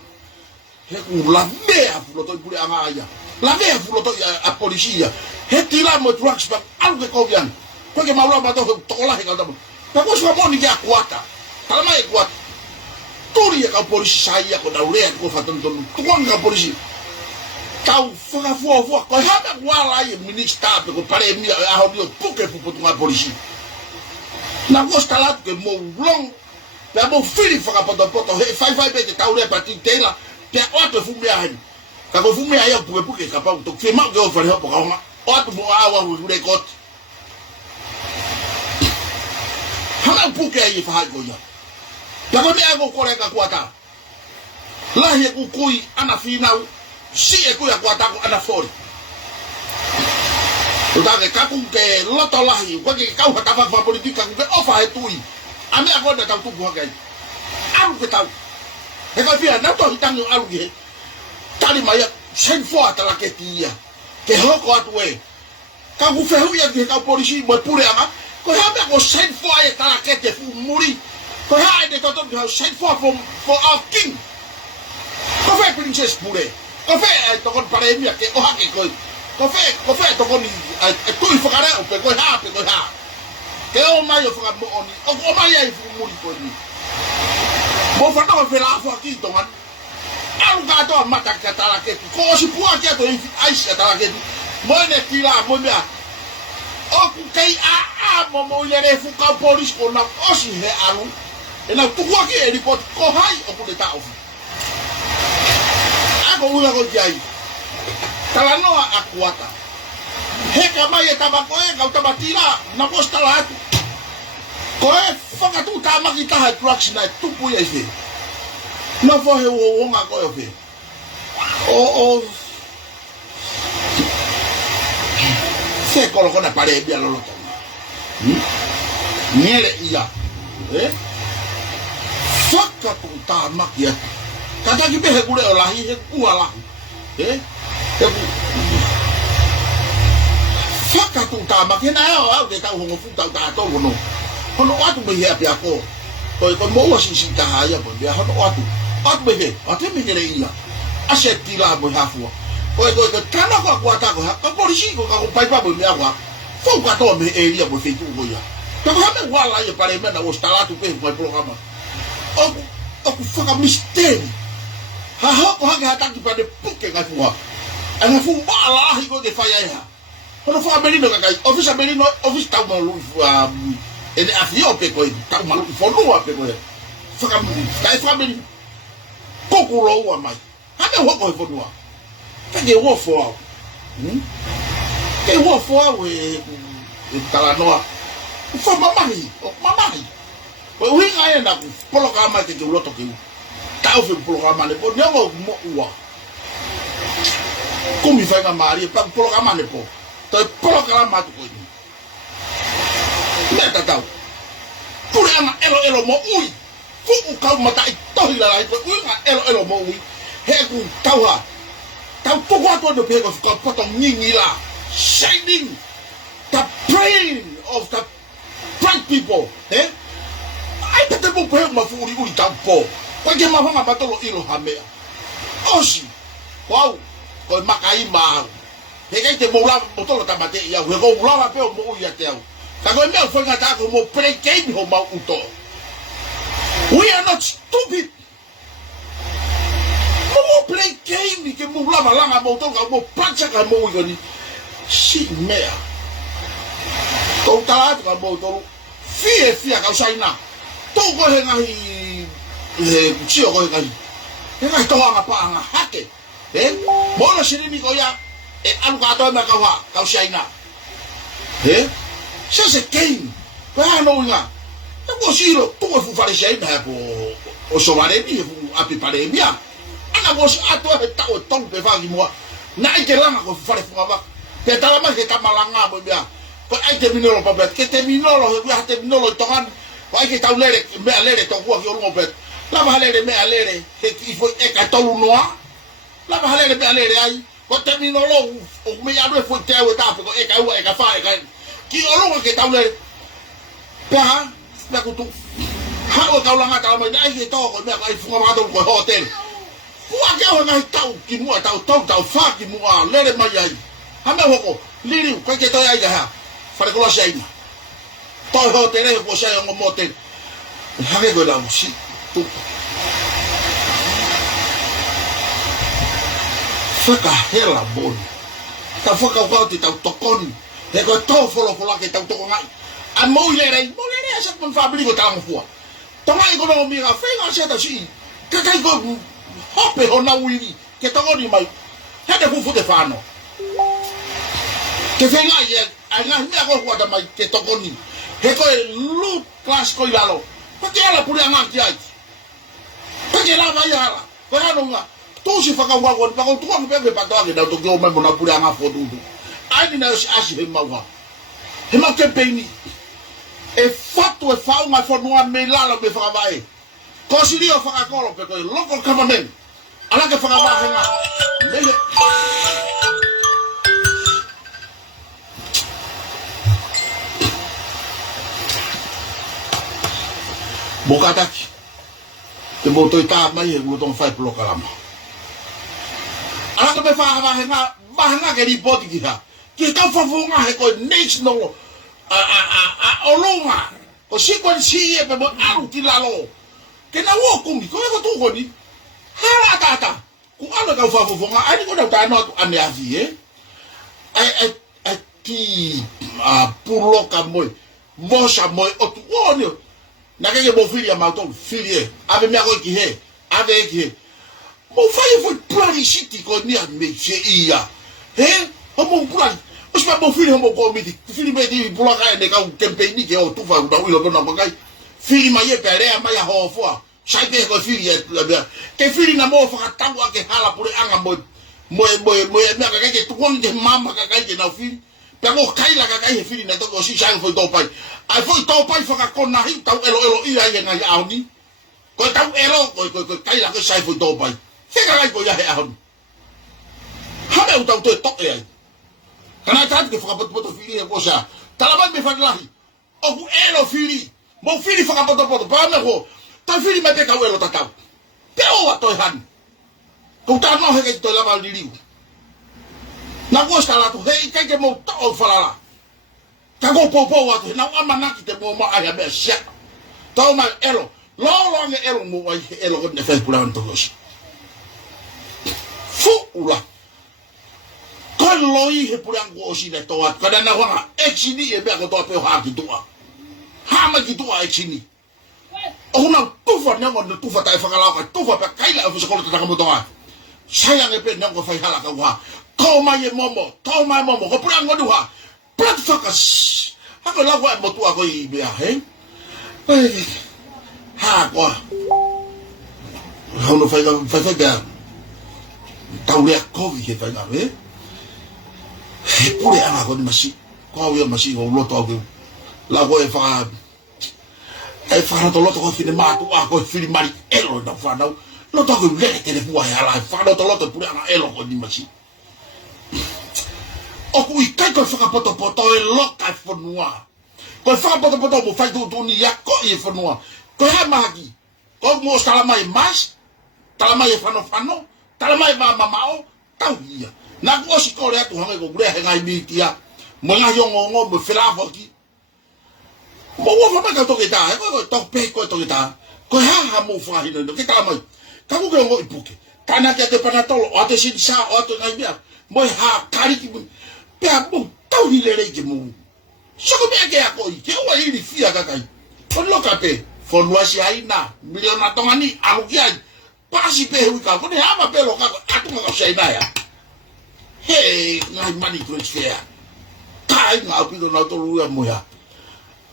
he ku la mea fu lo to puri anga ya la mea fu lo to a polisia he tira mo trucks pa algo ko vian ko ke maula ma to la he ka ta ko so mo ni ya kuata tala mai kuata turi ya ka polisi saia ko daurea ko faton ton ko nga polisi kau fanga fo ko ha wala ye minister ko pare mi a ho dio puke fu potunga polisi na gosta la ke mo long pe mo fili fanga poto he fai be te taurea pati tela pe o fu me ai ka ko fu me ai puke ka pa to fe ma go fa ho ko ma o to mo awa wu rekot hana puke ai fa go ya ya ko me ago kore ka kuata la he ku kui ana finau si e ku ya kuata ko ana fori o da ke ke loto la hi ko ke ka ta fa politika ko ofa he tui ame ago da ta tu ko ga alu ke ta he ka fia na to hitang yo alu ge tali maya sen fo atala ke tia ke ho ko atu e ka ku fe hu ya ke ka polisi mo pure ama ko ha me ko sen fo ai tala ke te fu muri ko ha de toto de send for our king ko fe princess pure ko fe to kon pare mi ke o ha ke ko fe to kon tu i fokare o pe ko ha ke o mai o foka mo oni o mai ai fu muri ko ni mo fa to fe la fo ki to man alu ga to mata ka tala ke ko si pu ke to ai si tala ke mo ne tira mo mia o ku kai a mo yere fu ka police ko na o si he alu ena tu kwa ke report ko hai o ku ta ofu ako una ko jai kala no akuata he ka mai e tabako e ka tabatira na posta la ko e faka tu ta makita ha trucks na tu pu ye fe no fo he wo nga ko fe o se ko na pare bia lo to niere ia faka tu ta makia kata ki be he gure o lahi he ku ala faka tu ta makia na o de ta ho fu ta to no hono watu be he apia ko ko mo si si ta ha ya bo dia hono watu be he ate me gere ia ase tila bo ha fu ko kana ko ta ko ha ko polisi ko ka pai pa bo mi agua fo ka to me eria bo fe tu go ya to ha me wala ye pare me na o stala tu pe ko programa o faka misteri ha ko ha ga ta ki pa de puke ka fu ana fu bala hi ko de fa ya hono fa merino ka kai office merino office ta mo lu ene afio pe ko ta mo lu fo lu pe ko faka kai fa merino ko ku lo wa mai ha me ho ko fo lu ka ge wo fo ke wo fo we tala no fo mamai ko wi ngai na ku programa ke lo to ke ta o fe programa le po nyango mo wa ko mi fa ga mari pa programa le po to programa to ko ni me ta ta pure ana elo mo ui fu ka mata to la ko ui nga elo mo ui he ku tawa ta ko wa to de pe ko poto nyingi la shining the brain of the black people ai te mo pe ma fu uri tampo ko ke ma fa ma to lo ilo hamea osi wow ko makai ma he ke te mo la mo to lo tamate ya we go la pe mo ya te au ka go me fo nga ta ko mo play game ho ma uto we are not stupid mo play game ke mo la langa mo to ka mo pancha ka mo ni si mea to ta ka mo to fia ka usaina to ko he ngai si o ko ngai he ngai to anga pa anga hake mo lo sirini ko ya anu ka to me ka usaina se game pa no nga ko siro to ko fu fare sei na ko o so vale ni fu api pare mia ana go ato he ta o tong pe fa mo na ke langa ko fare fu ba pe ta ma ke ka malanga mo bia ko ai terminolo pa bet ke terminolo he ha terminolo to kan Wai ke tau lere me alere to kuaki olungo pet. Lava halere me alere he ki foi e ka tolu noa. Lava halere me alere ai. Ko terminolo o me ya do foi te o ta ko e ka ua e ka fa e ka ki olungo ke tau lere. Pa na kutu. Ha o ka ulanga ta mai ai ke to ko me ai funga ma do ko hotel. Kua ke o ngai tau ki mua tau fa ki mua lere mai ai. Hame hoko liri ko ke to ai ga. Fare ko sai na. Toi hotel ko sai ngo motel. Hage go la usi. Tu. Faka hela bon. Ta faka ko ti tau tokoni. He ko to folo ke tau toko ngai. A mo lere asa kon fabri ko tang fua. Tonga ko no mi ga fe ga se ta si. Ka kai ko hope ona wiri ke tokoni mai. Hade fu de fano. Ke venga ye anga mi ko ko mai ke tokoni. He ko lu class ko ilalo. Porque ela por anga ki ai. Porque ela vai ela. Ko ha no nga. Tu si faka wa ko pa ko tu ko be pa to ke da to ko mai bona por anga fo du. Ai ni na asi he mawa. He ma ke peini. E fato e fa uma fo no me la me fa vai. Ko si rio faka ko pe ko local government. Ala ke faka va he nga. Bokataki. Te moto ita mai e nguton fai plo kalama. Ala ke me fa va nga ke ripoti ki ha. Ki ka fa funga he ko national olunga. Ko si ko si e pe mo aru ti lalo. Ke na wo kumi ko ko tu ko ni. Hala tata. Ku ala ka fa funga ani ko na ta no ane avi ai ti pulo ka moi. Mosa moi o tu oni. Na ke bo fili ya mato fili ave mi ako ki he ave ki mo fai foi plani city ko ni a me che ia he o mo plani o spa bo fili mo ko mi di fili be di bloga e ka campaign ni ke o tu fa da ulo na ko kai fili ma ye pere ma ya ho fo sai be ko fili e ke fili na mo fa tangu ke hala pure anga mo me ka ke tu kon de mama ka ke na fili Pego kaila ka kai fili na to ko si sang foi to pai. Ai foi to pai fa ka kona hi tau elo ia ia ngai auni. Ko tau elo ko kaila ka sai foi to pai. Se ka kai ko ia he auni. Ha me utau to e. Kana ta ke fa ka poto fili e ko sa. Talaban me fa lahi. O ku elo fili. Mo fili fa ka poto pa me ko. Ta fili me te ka elo tatau. Pe o wa to han. Ko ta no he ke to la mal diriu. Na gosta lá tu rei que mo to falala. Ka go popo wa tu na amana ki te mo ma aya be sia. To ma elo. Lo nge elo mo wa elo ko ne fe pula on to gos. Fu ula. Ko lo i he pula ngo si le to wa ka na wa exini e be ko to pe ha ki tu. Ha ma ki tu a exini. O na tu fa ne mo tu fa ta fa la ka tu fa pe kai la fu se ko ta ka mo to wa. Saya nge pe ne ko fa hala ka wa. Tau mai momo, ko pura ngodu ha. Prat fakas. Ako la wa mo tu ako I bia he. Ha ko. Hono fa ga. Tau le ko vi he fa ga ve. He pure anga ko ni masi. Ko wi masi ko lo to ko. La ko e fa. E fa to lo to ko fi ma tu ako fi mari elo da fa da. Lo to ko le ke le fu ya la fa do to lo to pure anga elo ko ni masi. O kui kai ko faka poto e loka fonua. Ko faka poto mo fai tu ni ya ko I fonua. Ko ha magi. Ko mo stala mai mas. Tala mai fano. Tala mai mao. Tau ia. Na ko si ko le tu hanga ko bre ngai mi tia. Mo nga yo ngo mo fela foki. Mo wo fa ka to ke ta. Ko to pe ko to ke ta. Ko ha mo fa hi no ke ta mai. Ka ko ngo ipuke. Kana ke te panatolo o te sin sa o to ngai bia. Mo ha kari ki Pea mo tau ni le ke mo. Soko me ke ako I. Ke wa I fia ka kai. Kon lo ka pe. Fon wa si ai na. Miliona tonga ni alu ki ai. Pasi pe hui ka. Kon ha pe lo ka atu ka sai na ya. Hey, ngai money transfer. Kai nga pi do na to lu ya mo ya.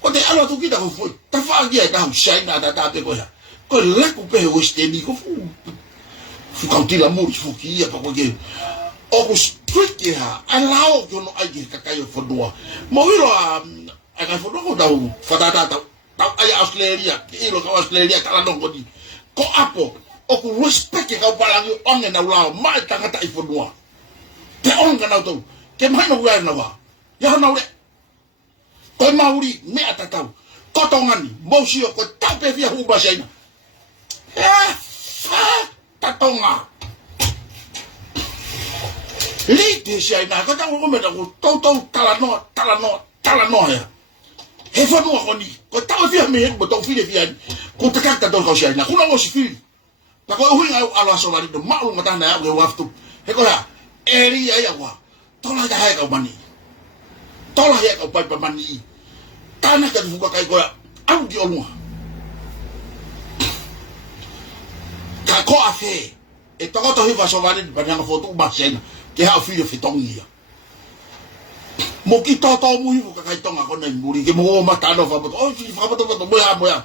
Ko te alo tu ki ta ko foi. Ta fa ki ka sai na ta pe ko ya. Ko le ku pe o ste ni ko fu. Fu ka ti la mo fu ki ya pa ko ke. O ku street ya, alao yo no ai ka kai fodua. Mo hiro a ka fodua ko dau fadata tau ai Australia ilo ka Australia kala no kodi ko apo o ku respect ka palangi onge na ulao mai tangata ifonua te onga na to ke mai no wa na wa ya na ule ko mauri me atatau ko tongani moshi ko tape via huba saina tatonga lite saina ka tau me da ko to talano ya he fa no ko ni ko tau via me bo to file via ko takata do ko saina kuna mo sifili ta ko hui ala so bari do malu mata na ya waftu he ko ya eri ya wa tola ya ha ka mani tola ya ka pa mani tana ka fuka kai ko au di olua ka ko afe e to to hi va so bari ba na foto ba sena ke ha fili fitongia mo ki to mu hi fuka kai tonga ko nei muri ke mo mata no fa o fi fa to mo ya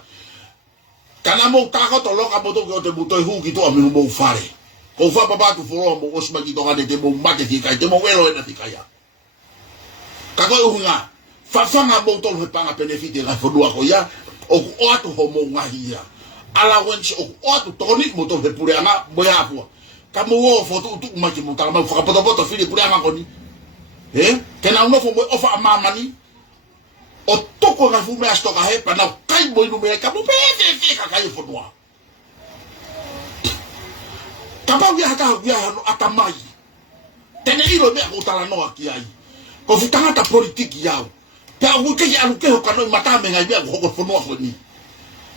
kana mo ta ko to lo ka mo to ko te buto hu ki to a mi mo fare ko fa baba tu foro mo osma ki to ga de mo mate ki kai te mo welo na ti kai ya ka ko hunga fafanga mo to he panga benefit la fodua ko ya o atu ho mo ngahia ala wensi o atu toni mo to he pure anga mo ya fu ka mo wo foto tu ma ki mo ta ma fa poto fili pure anga ko ni kena no fo mo ofa mama ni o toko na fu me asto ka he pa na kai mo no me ka mo be ka kai fodua tapa wi ha no atamai tene ilo me ko tala no aki ai ko futanga ta politiki yao ta u ke ya lu ke ho kano mata me ngai ko ko fono ko ni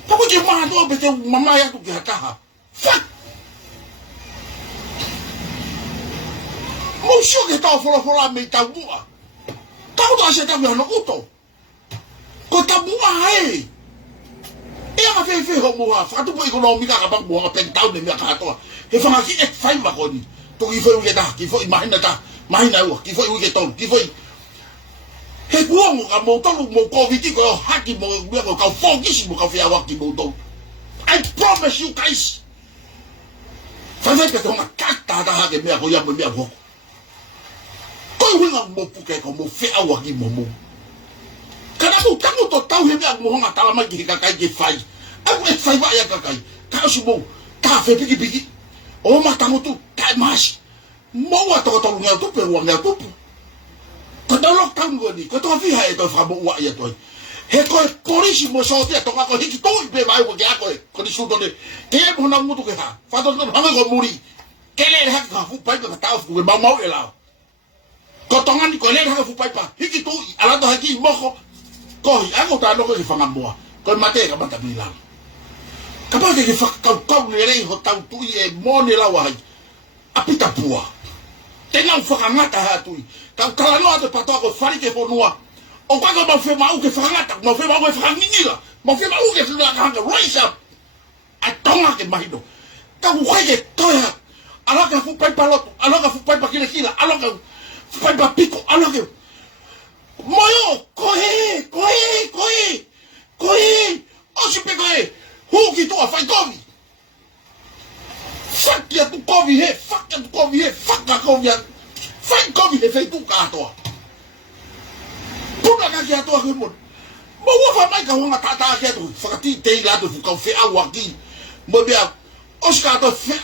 pa ko je ma do be te mama ya tu ke ha fuck mo sho ke ta folo me ta bua ta do ase ta no uto ko ta bua ai e ma fe ho mo ha fa tu po economy ka ba mo ka pen down me ka to he fa ma ki et fa ma ko ni to ki fo ke ta ki fo imagina ta mahina u ki fo u ke to ki fo he buongo ka mo to mo covid ko haki mo ko ka focus mo ka fia wa ki mo to I promise you guys fa ve ke to ma kata ta ha ke me ko ya mo me ko ko winga mo pu ke ko mo fia wa ki mo kana mo to tau he me mo nga tala ma ki ka kai ke fai a ko fai ba ya ka kai ka su mo ka fe piki o ma ta mo tu kai mas mo wa to nga tu pe wa nga tu ko to lo kan go ni ko to fi ha e to fa mo wa ya to he ko polisi mo so te to ka ko hiki to be mai ko ya ko ni su do ne ke mo na mo tu ke ha fa to no ha ko muri ke le ha ka fu pa ko ta fu ma mau e la ko to ngani ko le ha fu pa hiki to ala to hiki mo ko hi a ko ta no ko fa ngamo ko mate ka mata bi la ka pa ke fa ka ni le ho ta tu e mo ne la wa apita pua tena ufakangata hatu ka kala no ate pato ko fari ke fonua o kwa ko ma fe ma u ke fakangata ma fe ma u ke fakangila ma fe ma u ke fila ka hanga rise up a tonga ke mahido ka u ke toya ala ka fu pai paloto ala ka fu pai pa kile kila ala ka fu pai pa pico ala ke moyo koe o si pe koe hu ki to a fai kovi fuck ya tu kovi he fuck ka kovi fai kovi he fai tu ka to puna ka kia to ke mo wa fa mai ka honga tata ke to fakati te la to fu ka fe awa ki mo bia oska to fe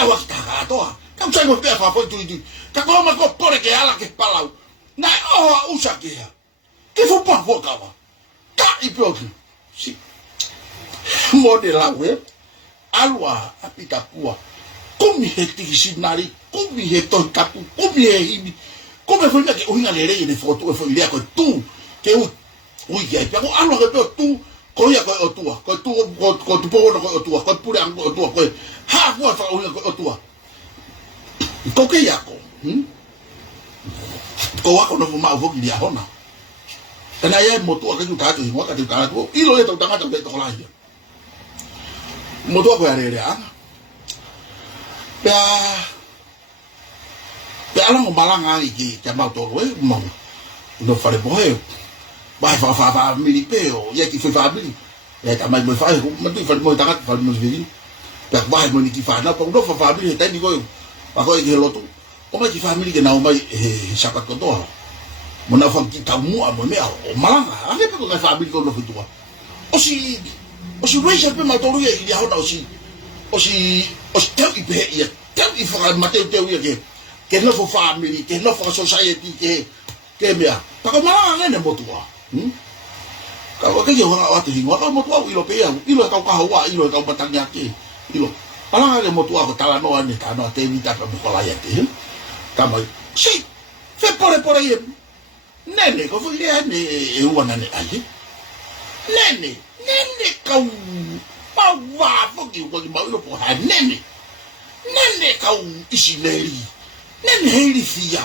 awa ka to ka sai mo pe fa fo tu ka ko ma ko pore ke ala ke palau na o usa ke ya ke fu pa fo ka wa ka ipioki si mo de la we alwa apita pua komi he tigisinari komi he to kapu komi he hibi komi foi que o hinga lere ne foto foi ile ko tu ke u ya pe ko alwa ke tu ko ya ko tu ko tu po no ko tu ko pure an ko tu ko ha ko fa o ko tu ko ke ya ko ko wa ko no ma vo ki dia hona kana ya mo tu ka ju ta tu mo ka tu ta tu ilo le to ta ta to la ya mo to ko ya re ya pe ala mo balanga iki ka ma to we mo no fare boe vai fa mi peo ya ki fa mi ya ta mai mo fa mo tu fa mo ta ka fa mo vi pe vai mo ni ki fa na ko no fa mi ta ni ko pa ko ki lo tu o ma ki fa mi ke na o mai sa ka to mo na fa ki ta mo a mo me o malanga a le pe ko fa mi ko no fu tu o si raise pe ma toru e ia hona o si teu i pe ia teu i whaka mateu teu ia ke no for family ke no for society ke mea pa ko mala ngene motua ka ko ke yo ha atu hingo ka motua ilo pe ia ilo ka ka hawa ilo ka batanya ke ilo ala ngale motua ko tala no ane ta no te vita pa ko la ia te kama si fe pore ia nene ko fu ia ne e wana ne ali nene kau pawa foki ko ma ilo po ha nene kau isineri nene heri fia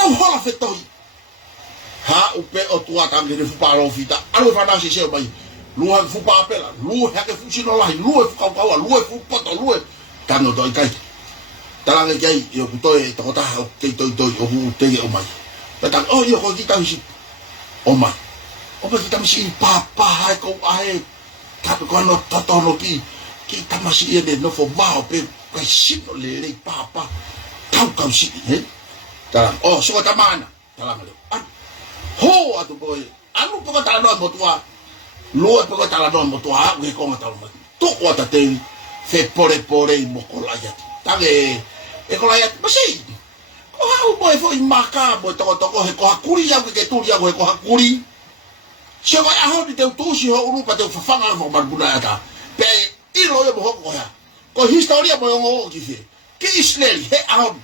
não rola fetoi ha upe o tua tangi de fupa lo fita alo fa na se mai lua fupa pela lua ha ke fucino lai lua fu kau lua fu poto lua tano doi kai talanga kai yo kutoi to ta ke toi o hu te o mai ta oh yo ko kita si o mai o pa kita misi papa hai ko ai ta ko no toto no ki tamasi e no fo ma pe ka sino le papa kau si talang oh so ta mana talang le ho atu boy anu po ta no motua lo po ta no motua we ko ta no to ko ta te fe pore mo ko la ya ta e ko la ya masi ko ha boy fo imaka bo to he ko hakuri ya ke tu ya ko hakuri se va a ho de tu si ho uru pa te fa fanga fo barbuna ta pe ilo yo mo ko ya ko historia mo ngo ki se ke isleri he a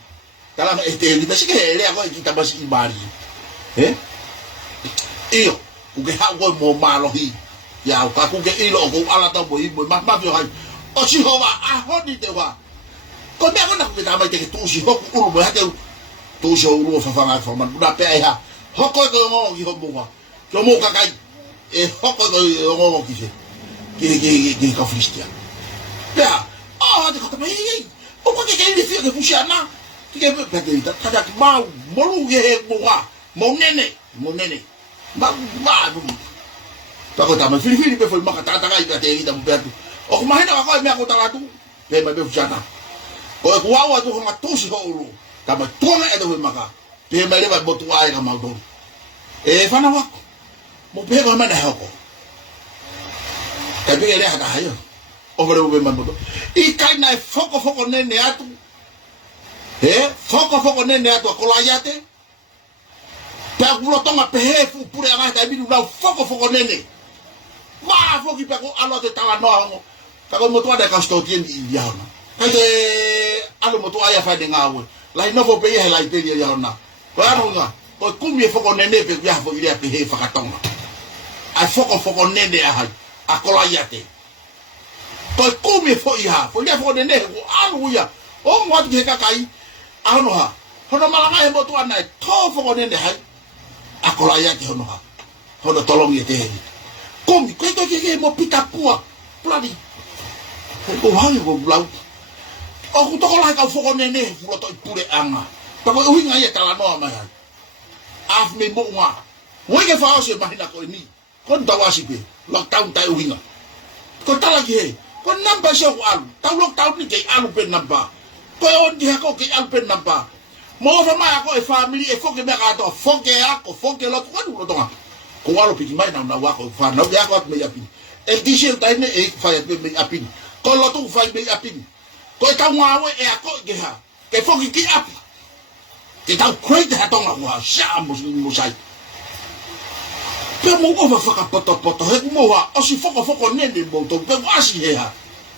talang este ni pasi ke le ako kita basi ibari iyo uke ha ko mo malo hi ya ka ku ke ilo ko ala ta bo ibo ma bio hai o si ho wa a ho ni te wa ko me ko na ku ta mai te tu si ho ku uru bo ha te tu si uru fa fa fa man na pe ha ho ko ngo ki ho bo wa ko mo ka kai e ho ko ngo ki se ki ka fristia ya te ko ta mai o ko ke ni fi ke fusiana ke pe ta ma molu ye mo nene ba ta ko ta ma fili pe fo ma ka ta ga ita te ita pe o ko ma hena ko me ko ta la tu pe ma be fusiana ko wa tu ma tu si ho uru ta ma tu na e do ma ka pe ma le ba botu ai ka ma do e fa na wa mo pe ko ma na ho ko ka pe le ha ka ha yo o vero be ma botu I kai na foko nene atu foko nene atu ko la yate ta kulo tonga pe he fu pure aga ta bidu na foko nene ma foki pe ko alo te tala no ka ko moto ada ka sto tien I ya na ka te alo moto aya fa de ngawe la no fo pe he la pe ya na ko anu nga ko kumi foko nene pe ya fo ile pe he fa ka tonga a foko nene a ko la yate ko kumi fo ya fo ile fo nene ko anu ya o ngwa ke ka kai anu ha hono malanga he moto ana to fo nene hai akola ya ke hono ha hono tolong ye te komi ko to ke mo pita pua plani ko ha yo blau o ku to kola ka fo nene fulo to pure anga pa ko hinga ye tala no ma af me mo wa wo ke fa o se mahina ko ni ko ndawasi pe lockdown tai hinga ko tala ke ko namba se ko alu ta lockdown ni ke alu pe namba ko on di ko ke alu pe namba mo fa ma ko e family e foke me ka to foke lo ko lo tonga ko walo piti mai na wa ko fa na ya ko me yapi e dise ta ne e fa ya me yapi ko lo tu fa me yapi ko ta wa we e ko ge ha ke foke ki api ke ta create ha tonga wa sha mo sai pe mo ko fa ka poto he mo wa o si foko nene mo to pe wa si he ha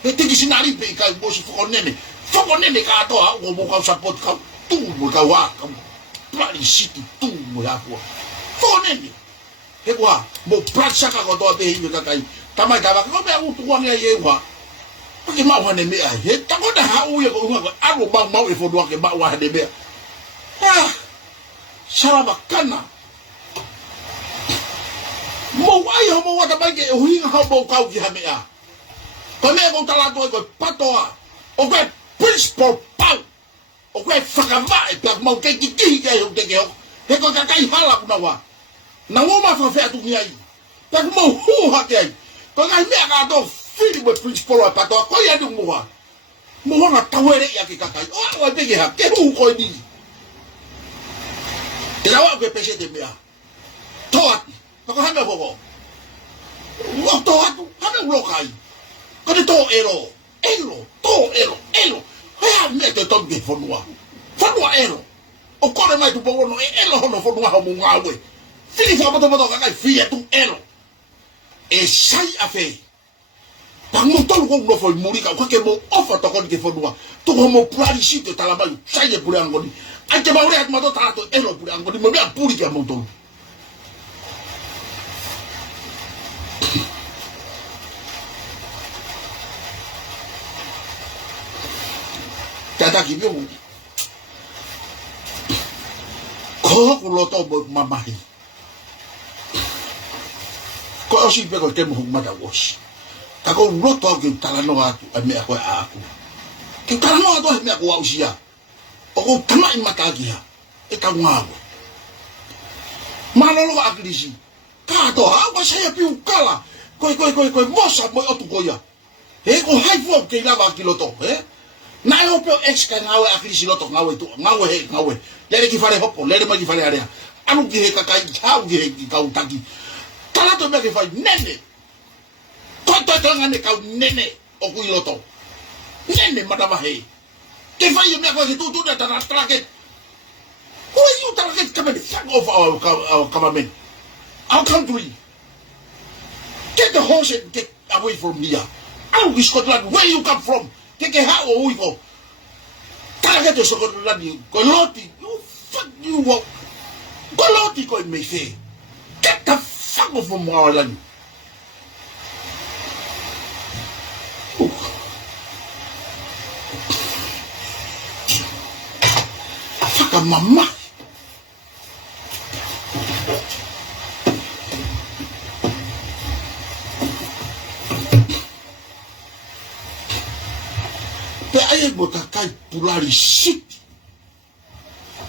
e te ki sinari pe ka mo si foko nene ka to ha mo ka support ka tu mo ka wa ka plani city tu mo ya ko foneni he wa mo pracha ka ko to be hi ka kai tamai ka ba ko be u tu wa ye wa ke ma wa ne me a he ta ko da ha u ye ko ko aro ba ma e fo do ke ba wa de be sala bakana mo wa yo mo wa ta ba ke hu ha bo ka ki ha me a ko me ko ta la to ko patoa o ke principal pau o kwe whakawha e pia mau kei ki kihi kei ho te keo he ko kakai hala kuna wa na woma whawhea tu ngai pia mau huha kei ko kai mea ka to whiri mo principal a patoa ko ia du mua mo wanga tawere ia ki kakai o awa peke ha ke hu ko ni te rawa kwe peshe te mea toa Ko hame ko. Wa to atu, hame ulo kai. Ko de to ero. Elo. Hea me te tonge fonua. Fonua ero. O kore mai tu pono elo hono fonua ho munga we. Fili fa boto kai fia tu elo. E sai afe. Pangu tolu ko no foi muri ka ke mo ofa to ko ke fonua. Tu ko mo plani sito tala mai sai e pure angoni. Anche maure at mato tato elo pure angoni mo bia puri ke mo tolu. Tata ki biu. Ko loto mo mamahi. Ko si pe ko ke mo mata was. Ta ko loto ke talano atu a me ko aku. Ke talano atu me ko ausia. O ko tama i mata kia. E ka ngabo. Malolo aklisi. Ka to ha wa sai piu kala. Ko mosa mo otu ko ya. E ko hai fo ke lava kiloto, Na yo pe ex ka ngawe aklisi loto ngawe tu ngawe. Lere ki fare hopo, lere ma ki fare area. Anu ki he kakai chau ki he ka utaki. Kala to me ki fai nene. To ngane ka nene o ku loto. Nene madama he. Ke fai me ko tu da target. Who are you target coming sack of our government? Our country. Get the horse and get away from here. Out of Scotland, where you come from? Take a hat or we go. Target to Scotland, you go loti. You fuck you walk. Go loti go in Mayfair. Get the fuck off from our land. Fuck a mama. Pe ai bota kai pulari shit.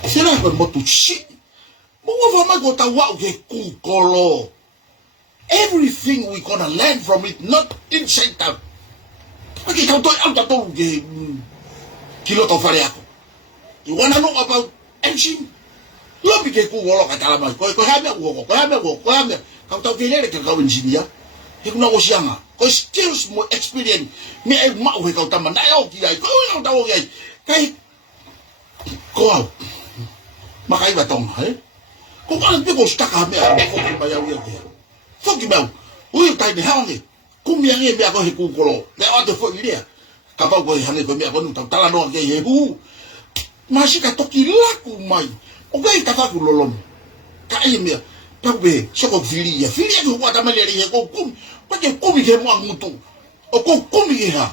Será que boto shit? Mo va ma go ta wa ke ku kolo. Everything we gonna learn from it, not inside town. Okay, kau to out to ke kilo to fare ako. You wanna know about ancient? Lo bi ke ku wolo ka tala mai. Ko ha me wo. Kau to ke le ke kau engineer. He kuna go sianga. Ko skills mo experience me ai ma o ka tama na o ki ai ko no ta o ki kai ko makai ba tong ko ka pe ko sta ka me ko ko ba ya wi ki fo ki ba o tai me ha ngi ku mi ngi me ko he ku ko lo le o to fo ni ka ba ko ha ngi ko me ko no ta la no ke he hu ma si ka to ki la ku mai o ga ta fa ku lo lo ka ai me ta be so ko fili ya ko wa ta me le he ko ku porque come que mo mutu o ko come que ha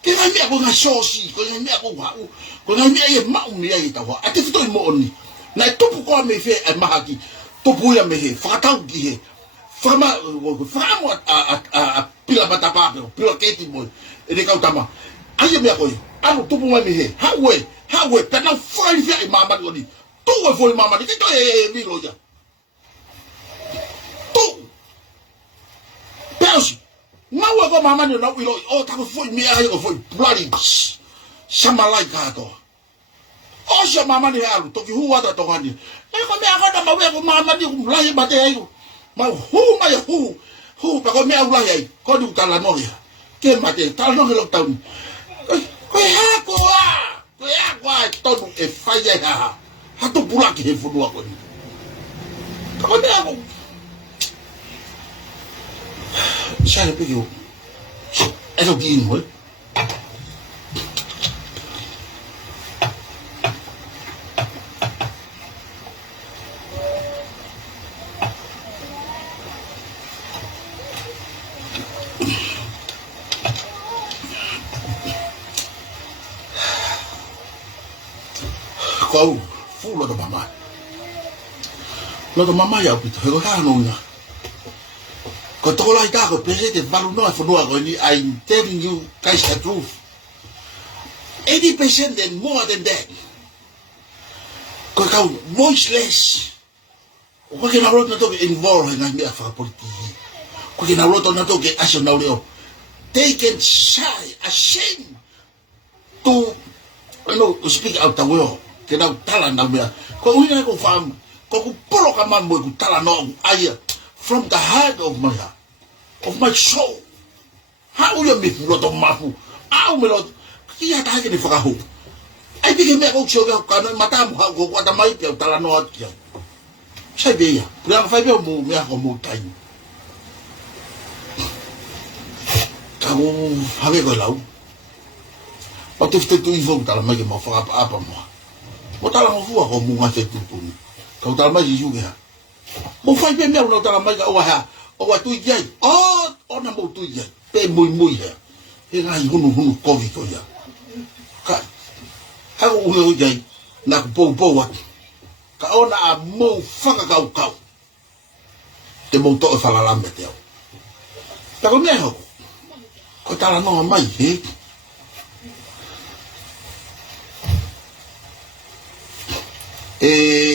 que ga mi ko ga shosi ko ga mi ko wa ko ga mi e ma umi ya ita wa ate fito mo oni na to ko me fe e mahaki to bu ya me he fa ta ki he fa ma fa mo a pila batapa pila keti mo e de ka utama aye me ko anu to bu me he ha we pe na fa ri e mama oni to we fo mama ni to e mi lo ja Pels, now we go mama no we oh ta ko foi me ai ko foi bloody sama like ato. O se mama ni alu to ki huwa to ngani. E ko me agora ma we ko mama ni ko lai bate ai. Ma hu pa ko me alu ai. Ko du tala no ya. Ke mate tala no lo taun. Ko ha ko to e fai ha. Ha to pula ki he fu no ko ni. Ko me alu Sai pe yo. Eso bien, güey. Kau, fu lo de mamá. Lo de mamá ya pito, he go ha no ya. Ko to lai ta ko pese te valu no fo no ko ni I'm telling you guys the truth 80% and more than that ko ka voiceless ko ke na rot na to ke involve na mi afa politiki ko ke na rot na to ke action na leo they can shy ashamed to to speak out the world ke na tala na me ko ina ko fam ko polo ka man mo ko tala no aya from the heart of my soul. How you make me lot of mapu? How me lot? Kaya tayo ni fakaho. Ay bigyan me ako siya kano mata mo ko kwata mai piao tala no at piao. Sai beya. Pura fa piao mo me ako mo tay. Kamu habe ko law. Pati fite tu ifo tala mai mo fa apa mo. Mo tala mo fu ako mo ngate tu tu. Kau tala mai ju ga. Mo fa piao me no tala mai ga wa ha. O wa tu yai. O na mo tu yai. Pe mui ha. E ngai hunu covid ko ya. Ka Hau uhe ujai, na kupou atu. Ka ona a mou whakakau. Te mou toa whalalame te au. Tako mea hoko. Ko tala noa mai, he?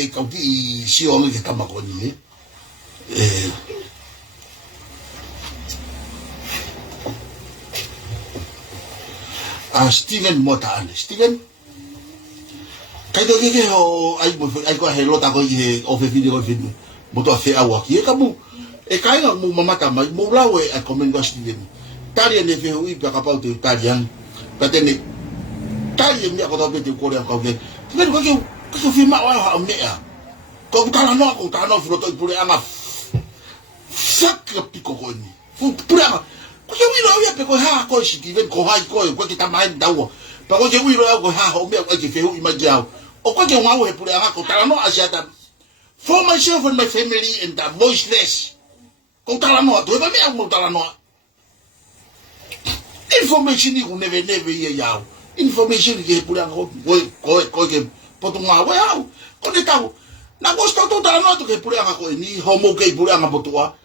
Kau ki I siongi ke tamakoni, he? Steven Mota ane. Steven? Kai to ke ho ai ko he lota ko he o fe video video mo to fe awa ki e ka mu e kai nga mu mamata mai mo lawe a komen go Steven tari ne fe ui pa ka pa te tarian pa te ne tari mi ko to be te ko ria ko ke me ko ke fi ma wa ha me a ko ta no fu to pure ama sak piko ko ni fu pure ama ko ke wi no ya pe ko ha ko Steven ko ha ko ki ta mai dawo pa ko ke wi no ko ha ho me ko ke fe ui ma jao o kwa ke ngau he pure anga ko tala no asiata for myself and my family and the voiceless ko tala no to ba me ang mo tala no information ni ko neve ye yao information ke pure anga ko ke poto ngau yao ko ne tau na ko sto to tala no to ke pure anga ko ni homo ke pure anga potua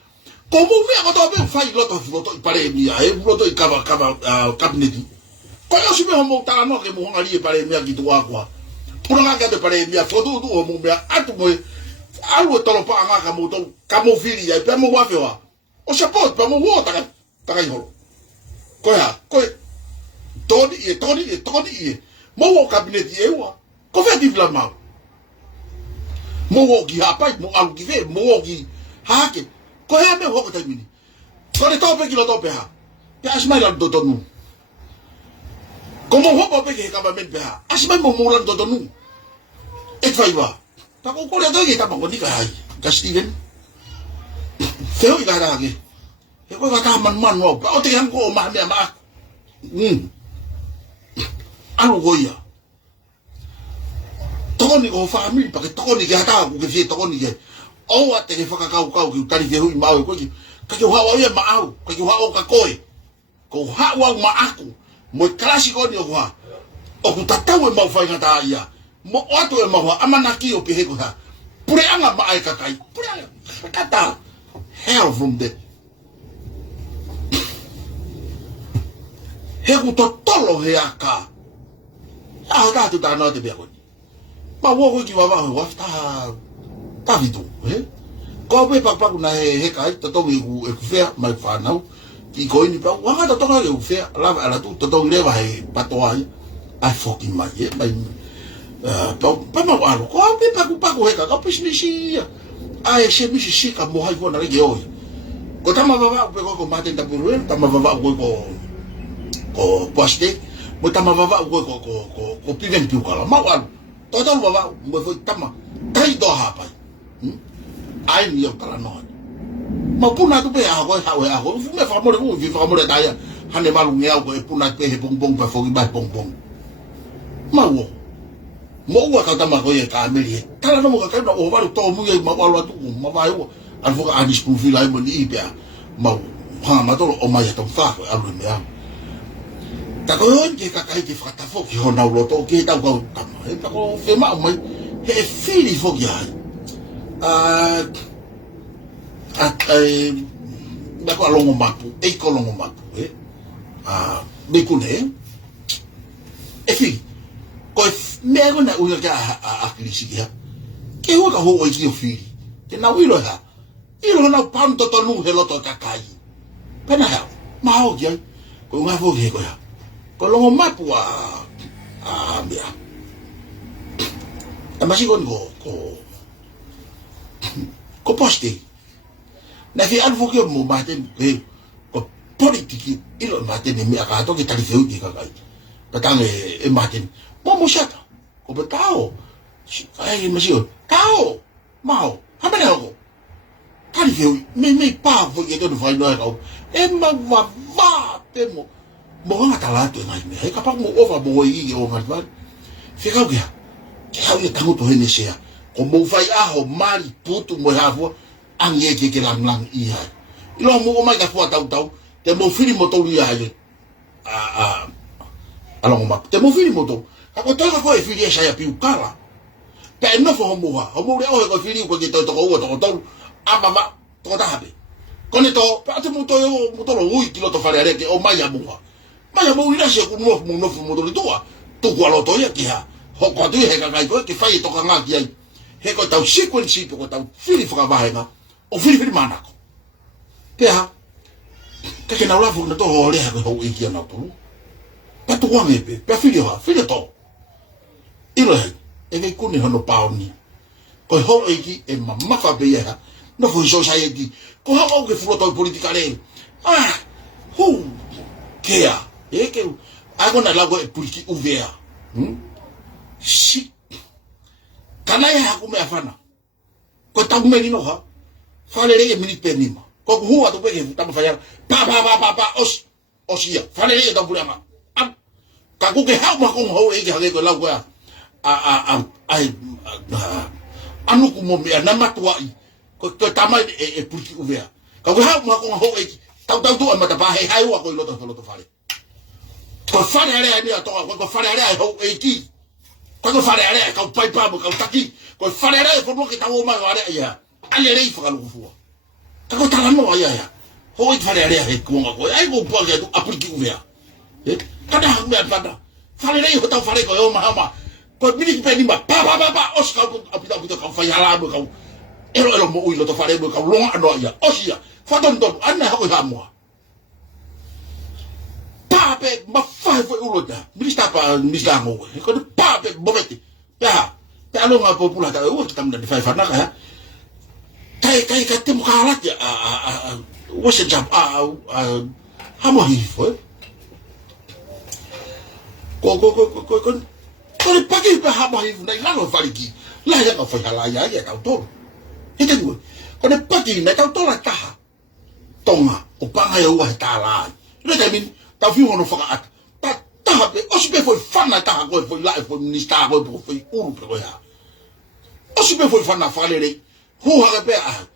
ko mo me ko to be fai loto pare mi a e loto I kava cabinet ko yo si me homo tala no ke mo ngali pare mi ki tu akwa pura nga de pare mia foto do mo mea atu mo algo tolo pa nga ka mo to ka mo fili ya pe mo wa fe wa o support pa mo wo ta ka holo ko ya ko toni mo wo cabinet e wa ko fe di blama mo wo gi apa mo al gi ve mo wo gi ha ke ko ya me wo ko ta mini ko le to pe ki lo to pe ha ya asma la do to nu como ho pe ke ka ba men pe ha asma mo mo la do to nu e fai wa ta ko ko le do ke ta mo ni ka hai ka Steven te o ga ra ke e ko ga ta man wa pa o te yang ko ma me ma anu go ya to ni ko family pa ke to ni ga ta ku ke fi to ni ke o wa te ke fa ka ki ta ni ke hu ma ko ki ka ke wa wa ye ma au ka ke wa o ka ko ha wa ma aku mo klasiko ni o wa o ku ta ta we ma fa ga ta ya mo ato e mawa amana ki o pe ko ha pure anga ma ai ka kai pure kata hell from that he ku to tolo he aka ta tu ta no te be ko ma wo ko ki wa ta vitu ko pe pa na he kai to mi ku e ku fe mai fa na ki ko ni pa wa ga to ga ku fe la ala tu to le va he pa to ai fucking mai pa ma walo ko pe pa ko he ka pis ni si ai se mi si ka mo hai ko na ge oi ko ta ma va pe ko mate ta puru ta ma va ko poste mo ta ma va ko piven pi ko la ma walo to va mo foi ta ma tai do ha pa ai ni o kala no ma puna tu pe a ko fu me fa mo fu vi fa mo ta ya hane malu nge ko e puna pe he bong pa fo ba bong ma wo mo wa ka ta ma ko ye ka meri tala no mo ka no o va to mu ye ma wa tu ma va yo al fo a dis profil ai mo ni pe ma ha ma to o ma ya to fa a lu me ta ko yon ke ka kai ke fa ta fo ki ho na lo to ke ta ko ta ma ta ko fe ma mo he fili fo ya ba ko longo mapu e ko longo mapu be kune e fi ko me go na u ka a krisi ya ke ho ka ho o ki fi ke na wilo ha ilo na panto to nu he lo to ka kai pena ha ma ho ya ko nga fo ke ko ya ko longo mapu mea e ma si ko poste na fi alfo ke mo maten e ko politiki ilo maten mi aka to ke tali feu ki ka kai patang e maten mo shata ko betao ai masio tao mau hama na ko tali feu me pa vo ke to vai no ko e ma va te mo nga talato ngai me he kapag mo over mo i o ngat fica o que how you tango to hene sea ko mo vai a ho mari putu mo havo ang ye ke lang lang i ha ilo mo mai ka fuata tau te mo fili mo to ri ai alo mo te mo fili mo to ka ko to ko e fili e sa piu kala pe no fo mo ha mo re o ko fili ko ke to amama to ta habe kone to pa te mo to lo ui kilo to fare ke o mai a mo mai mo ira se ku no mo to tua tu kwa lo to ya ki ha ho ko tu he ka kai ko ki fai to ka nga ki ai he ko tau sequence to ko tau fili fa ba nga o fili mana ko ke ha ka ke na la fu na to ho le ha ko i ki na to pa tu wa me pe fili to ilo he e ke ku ni ho no pa ni ko ho e ki e mamma fa be ya no fu society ko ha o ke fu to politica le hu ke ya e ke agora lago e pulki uvea si kana ya ku me afana ko ta ku me ni no ha fale re minute penima ko ku wa to pe ta ma falla pa osia fale re ta bulama ka ku ke ha ma ko ho e ke ko lago anu ku mo me na matua ko ta ma e pulki uvea ka ku ha ma ko ho e ta tu ma ta pa hai wa ko lo to fale ko fare ale ni to ko fare ale ho eki ko fare ale ka pai pa mo ka taki ko fare ale fo mo ki ta o ma ale ya ale rei fa lu fu ka ko ta no ya ho i fare ale ko ngo ai ko po ke tu apiki u ya kada ha me fada fare ale ho ta fare ko yo ma ko bili ki pe ni ma pa os ka apita ka fa ya la mo ka ero mo u lo to fare mo ka lo ano ya osia fa don anna ha ko ha mo pape ma fai foi uloda ministra pa ministra mo ko pape bomete ya ta lo nga popula ta o tam da fai fana ka kai ka tem kala ya wo se jam ha mo hi foi ko pa ki pa ha mo hi na la no fali ki la ya ka foi hala ya ta to ite du ko ne pa ki na ta to la ta tonga o pa nga yo wa ta la le ta min ta fi hono faka at ta be osbe foi fana ta ko foi la foi ministra ko foi uru pe ya osbe foi fana fale re hu ha be a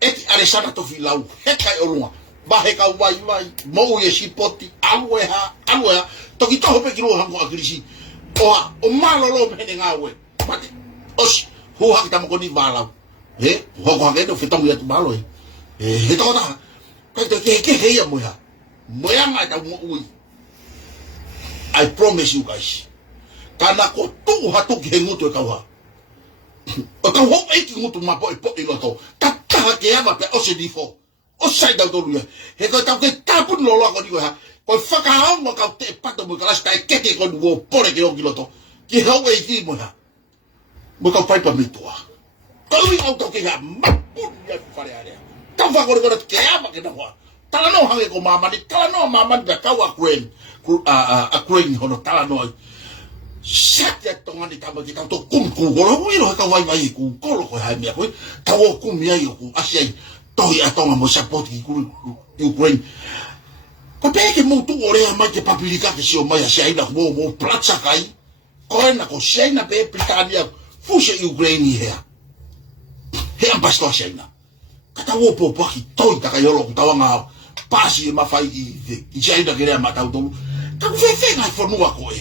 et alexandra to fi lau he kai olunga ba he ka wai mo ye sipoti alwe ha to ki to pe ki ro ha ko akrisi o malo lo me nga we pati os hu ha ta mo ko ni bala he ho ko ha ke to fi to ya tu malo he to ta ka to ke he ya mo ya moyanga ta mo ui I promise you guys kana ko tu ha tu ke ngutu ka wa o ka ho e ki ngutu ma po i loto ta ke ama pe o se di fo o sai da do lu he ko ta ke ta pu lo lo ko di ha ko fa ka o ka te pa to mo ka sta ke ke ko du por ke o ki loto ki ho e ki mo ha mo ka fa pa mi to ko mi auto ke ha ma pu ya fa re ta fa ko ke ama ke na wa tala no hange ko mama ni tala no mama da ka wa kren hono tala no sat ya tonga ni tama ki ta to kum ko lo wi ka wai mai ku ko lo ko ha mi ko ta wo kum ya yo ku asia to ya tonga mo support ki ku Ukraine ko pe ke mo tu ore ma ke papilika ke si o mai asia ina mo platsa kai ko na ko shena pe Britania fushe Ukraine here he ambasto asia ina kata wo po ki to ta ka yo lo ta wa pasi ma fai i sai da kere ma tau tu ta fe ngai fo nua ko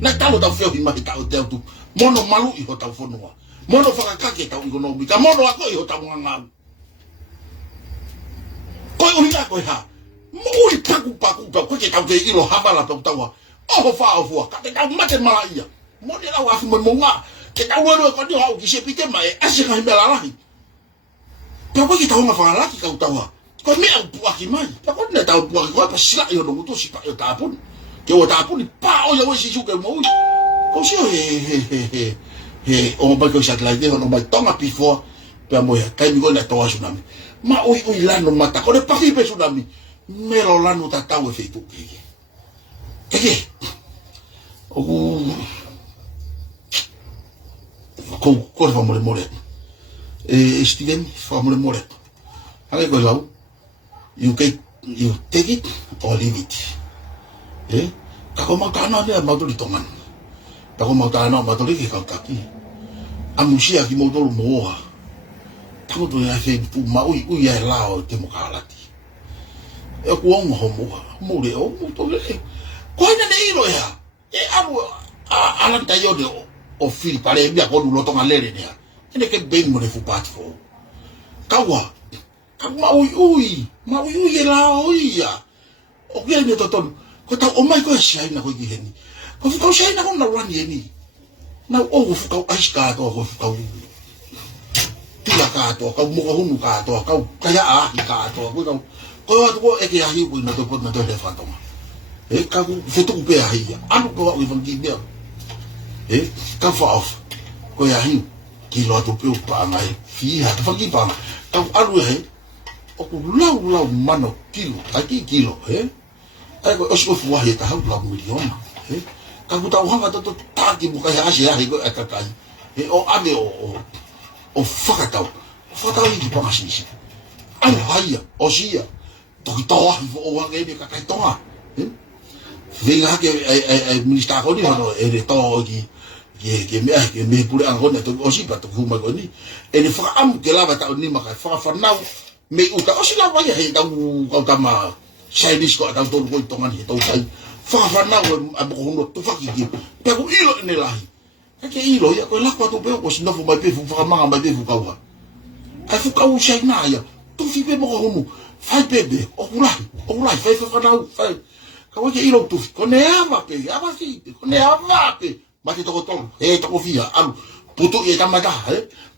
na talo ta fe ma ta o tu mono malu i ho ta fo nua mono fa ka ke ta ngo no mi ka mono ako i ho ta nga ko uri ka ko ha mo uri paku ko ke ta te i lo ha bala ta wa o fa o fu ka te ta ma te mala ia mo ni la wa fi mo nga ke ta wo ko ni ha o ki se pite ma asi ka me la la pe ko ki ta nga fa la ki ka ta wa ko me au puaki mai ta ko ne ta puaki ko pa sila yo no to si pa yo ta pun ke o ta pun pa o yo si su ke mo ko si he o ba ko sa la de no ba tonga pi fo pe mo ya kai mi go na to wa tsunami Ma ui lano mata, kone paki pe tsunami. Melo lano ta tau e feitu kege. Kege. Oku... Kore wha more. Steven, wha more. Hake koe lau. You take it or leave it. Kako mau tāna nea mauturi tongan. Kako mau tāna mauturi ki kautaki. Amusia ki mauturu moa. Tako to ya fe pu ma ui ai lao te mokalati. E ku onga ho moa. Mure o to le. Ko ina nei ro ya. E aru alan ta yo de o fili pare bia ko lu tonga lere nea. Ene ke beng mo le fu pat fo. Kawa. Ma ui e lao ia. O kia ni toton. Ko tau o mai ko sia ina ko ki heni. Ko fu ko sia ina ko na rani heni. Na o fu ko aiska to ko fu ko tila katoa, kau muka hunu katoa, kau kaya ahi katoa, kau atu ko eke ahi ko ina topot na tohle whantonga. Kau whetuku pe ahi ia, anu ko wau i whangi nea. Kau whaof, ko ahi, kilo atu peo paangai, fiha, te whangi paanga. Kau aru e oku lau mano kilo, aki kilo, ai ko osi ofu wahi e tahau lau miliona. Kau tau hanga toto taki muka he ase ahi ko e kakai. O ame o whakatau i ki pangasisi. Ai haia, o sia, toki toa hi o wange ni kakai tonga. Venga hake ai minista koni hono e re toa ki me pure angone to o sipa to huma koni. E ni whakaamu ke lava tau ni maka whakawhanau me uta o si lava ia hei kau tama Chinese ko atau tolu koi tonga ni tau tai. Whakawhanau a moko hono tu whakiki. Pea ku ilo ene lahi. Ke ilo ya ko la ko to pe ko sinofu mai pe fu fa manga mai pe fu kawa. Ai fu kawu sai na ya. Tu fi pe mo homu. Fai bebe, o kulai, fai fa na fai. Ka wa ke ilo tu ko ne ama pe, ama ki, ko ne ama pe. Ma ke to ko to, to ko fia, alu. Putu e tamata,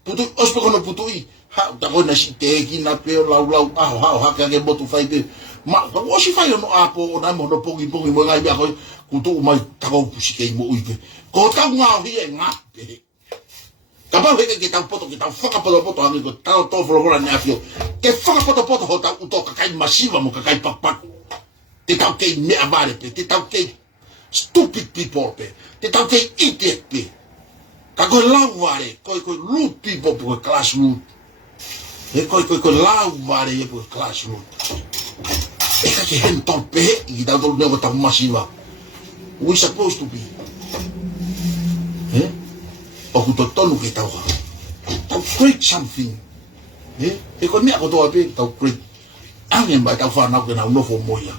Putu ospe ko no putu i. Ha ta ko na si te ki na pe lau ha ka ke botu fai pe. Ma ko o si fai no apo o na mo no pongi mo ngai ba ko kutu mai ta ko pusi ke mo uipe. Ko tau ngau hi e ngape. Ka pau heke ke tau poto, ke tau whakapoto amigo, tau tō whorora ne afio. Ke whakapoto ho tau uto kakai masiva mo kakai pakpak. Te tau kei mea vare pe, te tau kei stupid people pe, te tau kei idiot pe. Ka koe lau vare, koe rude people po class rude. Koe lau vare e po class rude. E ka ke hen tau pe, i tau tau nego tau masiva. We supposed to be. Oku to tonu ke tau ha. Tau create something. E koe mea ko toa pe, tau create. Angen bai tau whanau ke nau nofo moia.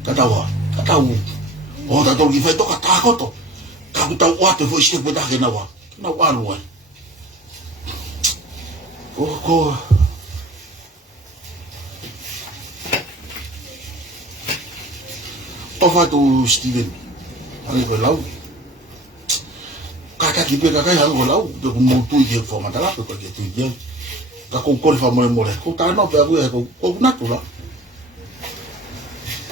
Ka tau ha, ka tau. O ta tau ki whai toka tākoto. Ka ku tau oate fo iste pe take nau ha. Nau alu ai. Ko. O whatu Steven. Ange koe lau. Kaka ki pe kakai hango lau, te ku moutu i ke whamatara, pe ke tu i ke. Ka kou kore whamore. Kou tāno pe aku e kou natu la.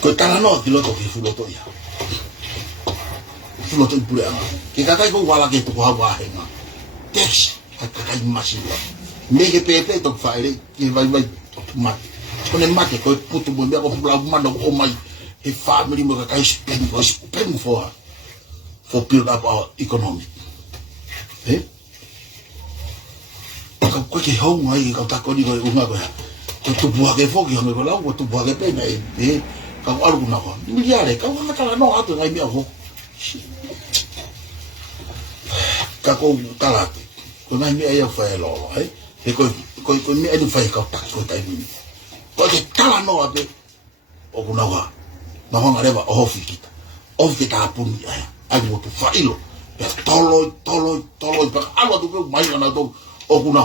Koe tāno ki loto ki fuloto ia. Fuloto i pure anga. Ke kakai kou wala ke tuku hawa ahenga. Tex, kakai masiwa. Me ke pepe tok whaere, ki vai toku mate. Kone mate koe putu mo mea ko fulau mano o mai. He family mo kakai spend for build up our economy. Koe ke hau ngai kau tako ni koe unga koe. Koe tupuha ke foki hange koe lau, koe tupuha ke pena kau aru kuna koe. Miliare, kau hangatala no atu ngai mea ho. Kako kalate. Koe ngai mea ia whae lolo, koe mea edu whae kau tak koe tai mimi. Koe ke tala no ape. O kuna koe. Na honga rewa ohofi kita. Ofi ke tāpuni aia. Ai mo tu whailo. Toloi, paka alu atu keu mai ana tau o kuna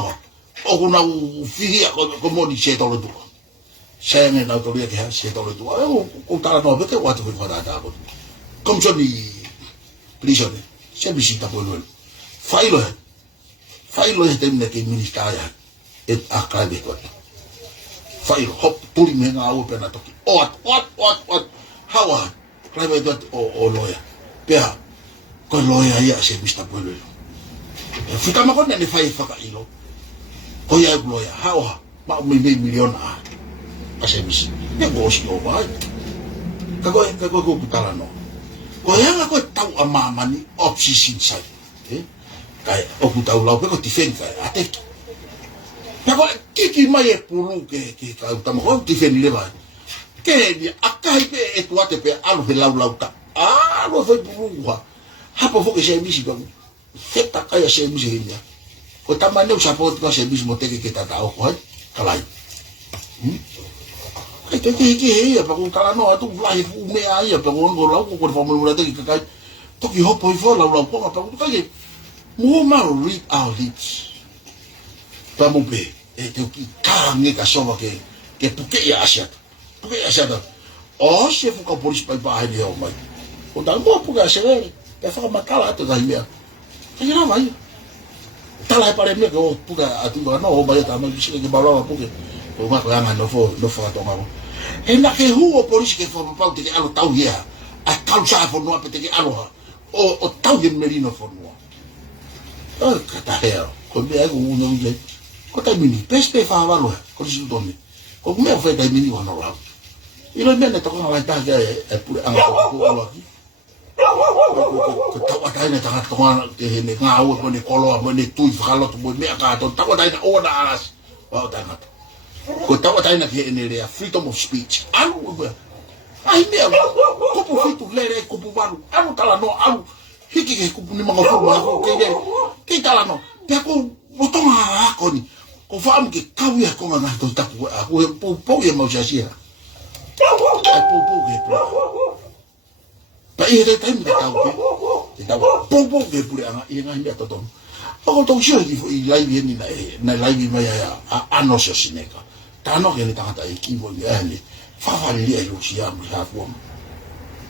fihia ko moni se tolo tu. Senge na to ria ke ha se tolo tu. O tala no vete o atu ko fada ko. Kom so ni prisione. Se visita po lo. Failo he temne ke minista ya. Et akabe ko. Failo hop tuli me nga o pena toki. What. Hawa. Klabe dot o loya. Pea. Ko loya ia se vista pueblo. Fika makon ne fai faka ilo. Ko ia loya, hawa. ma me miliona ase misi ne gosi o vai ka ko kutala no ko yanga ko tau a mama ni opsi sai kai o kutau lau pe ko tifen kai ate ka ko kiki mai e puru ke ka tamo ko tifen le vai ke ni akai pe e tuate pe alu he lau ta lo foi puru ha hapo fo ke se misi ko feta kaya se misi nya ko tamane usa po ko se misi mo te ke tata o ko kalai ke pa ko kala no atu lai fu me ai pa ko ngo lau ko fa mo te ke kai to ki hopo i fo lau ko pa ko kai mo ma read our lips pa mo be e te ki kange ka sova ke puke ya asia o se fu ka polis pa ba ai o mai o da mo puka se ve ke fa makala to da mia ke na vai tala pare me ko puka atu no o ba ta ma bisi ke ba la puke o ma ko anga no fo to ma e na ke hu o polis ke fo pa te alo tau ia a tau sa fo no apete ke alo o tau ye merino fo no o kata heo ko me ai uno nge ko ta mini pespe fa va lo ko si doni ko me fa ta mini wana la ilo me ne to ko la ta ke e pure anga ko lo ki ko ta wa ta ne ta to ke ne nga o ko ne kolo mo ne tu fa lo to mo me ka to ta wa ta o da alas wa ta na ko tawa taina ke ene rea freedom of speech alu ai me ko pu fitu lere ko pu balu alu kala no alu hiki ke ku ni manga forma ko ke kala no te ko botonga ko ni ko fam ke kawi ko nga to ta ko po ye mo jasia po ke pa i de taimi ta ko te ta po ke pure anga i nga me to ton ko to xio i live ni na live mai a no se sineka tano ke ni tangata e kibo ni ani fa li ai lucia mi ha fu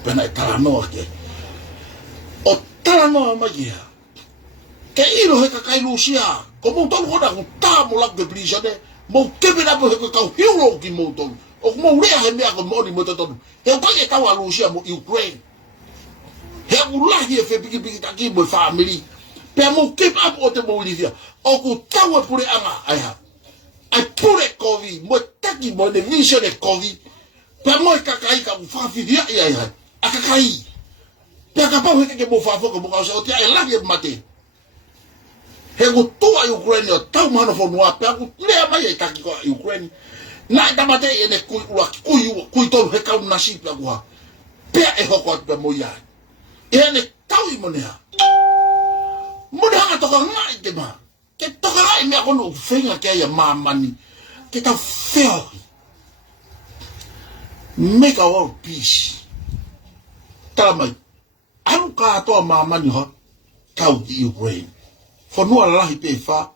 pena tano ke o tano ma ya ke iro he ka kai lucia ko mo to ko da ko ta mo la ke brisade mo ke be na po ko ka hero ki mo to o mo re he me ko mo ni mo to he ko ke ka wa lucia mo Ukraine he ula hi fe bigi ta ki mo family pe mo keep up o te mo Olivia o ko tawa pure anga ai ha ai pure COVID mo taki mo de vision de COVID pe mo kakai ka fa fi ya ya akakai pe ka pa ke mo fa fo ko mo ka so ti ai la ye mate he go to a Ukraine o tau mano fo no pe ko le mai ka ki ko Ukraine na ta mate ene ku to he ka na si pe ko pe e ho ko pe mo ya ene tau i mo ne mudah atau ngai te ma ke toka ngai me ako no fenga ke ya mamani ke ta fail make our world peace tama alu ka to mamani ho kau di Ukraine for no ala hi pe fa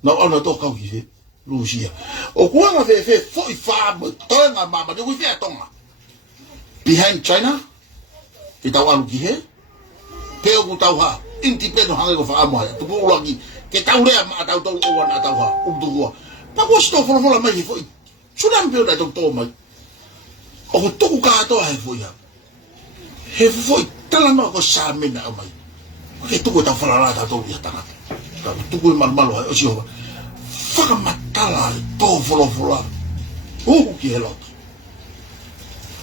na ona to kau ki Rusia o kuanga fe fo i fa mo to nga mama de wi fe tonga behind China kita walu ki he pe o tau ha independent hanga ko fa amo tu ko lagi ke tau le ma tau tau o na tau ha u tu wa pa ko sto fo la mai fo sudan pe da to mai o to ka to ha fo ya he fo tala no ko sa me na mai ke tu ko ta fa la ta to ya ta ka tu ko mal o si o fa ka matala to fo la o ki hello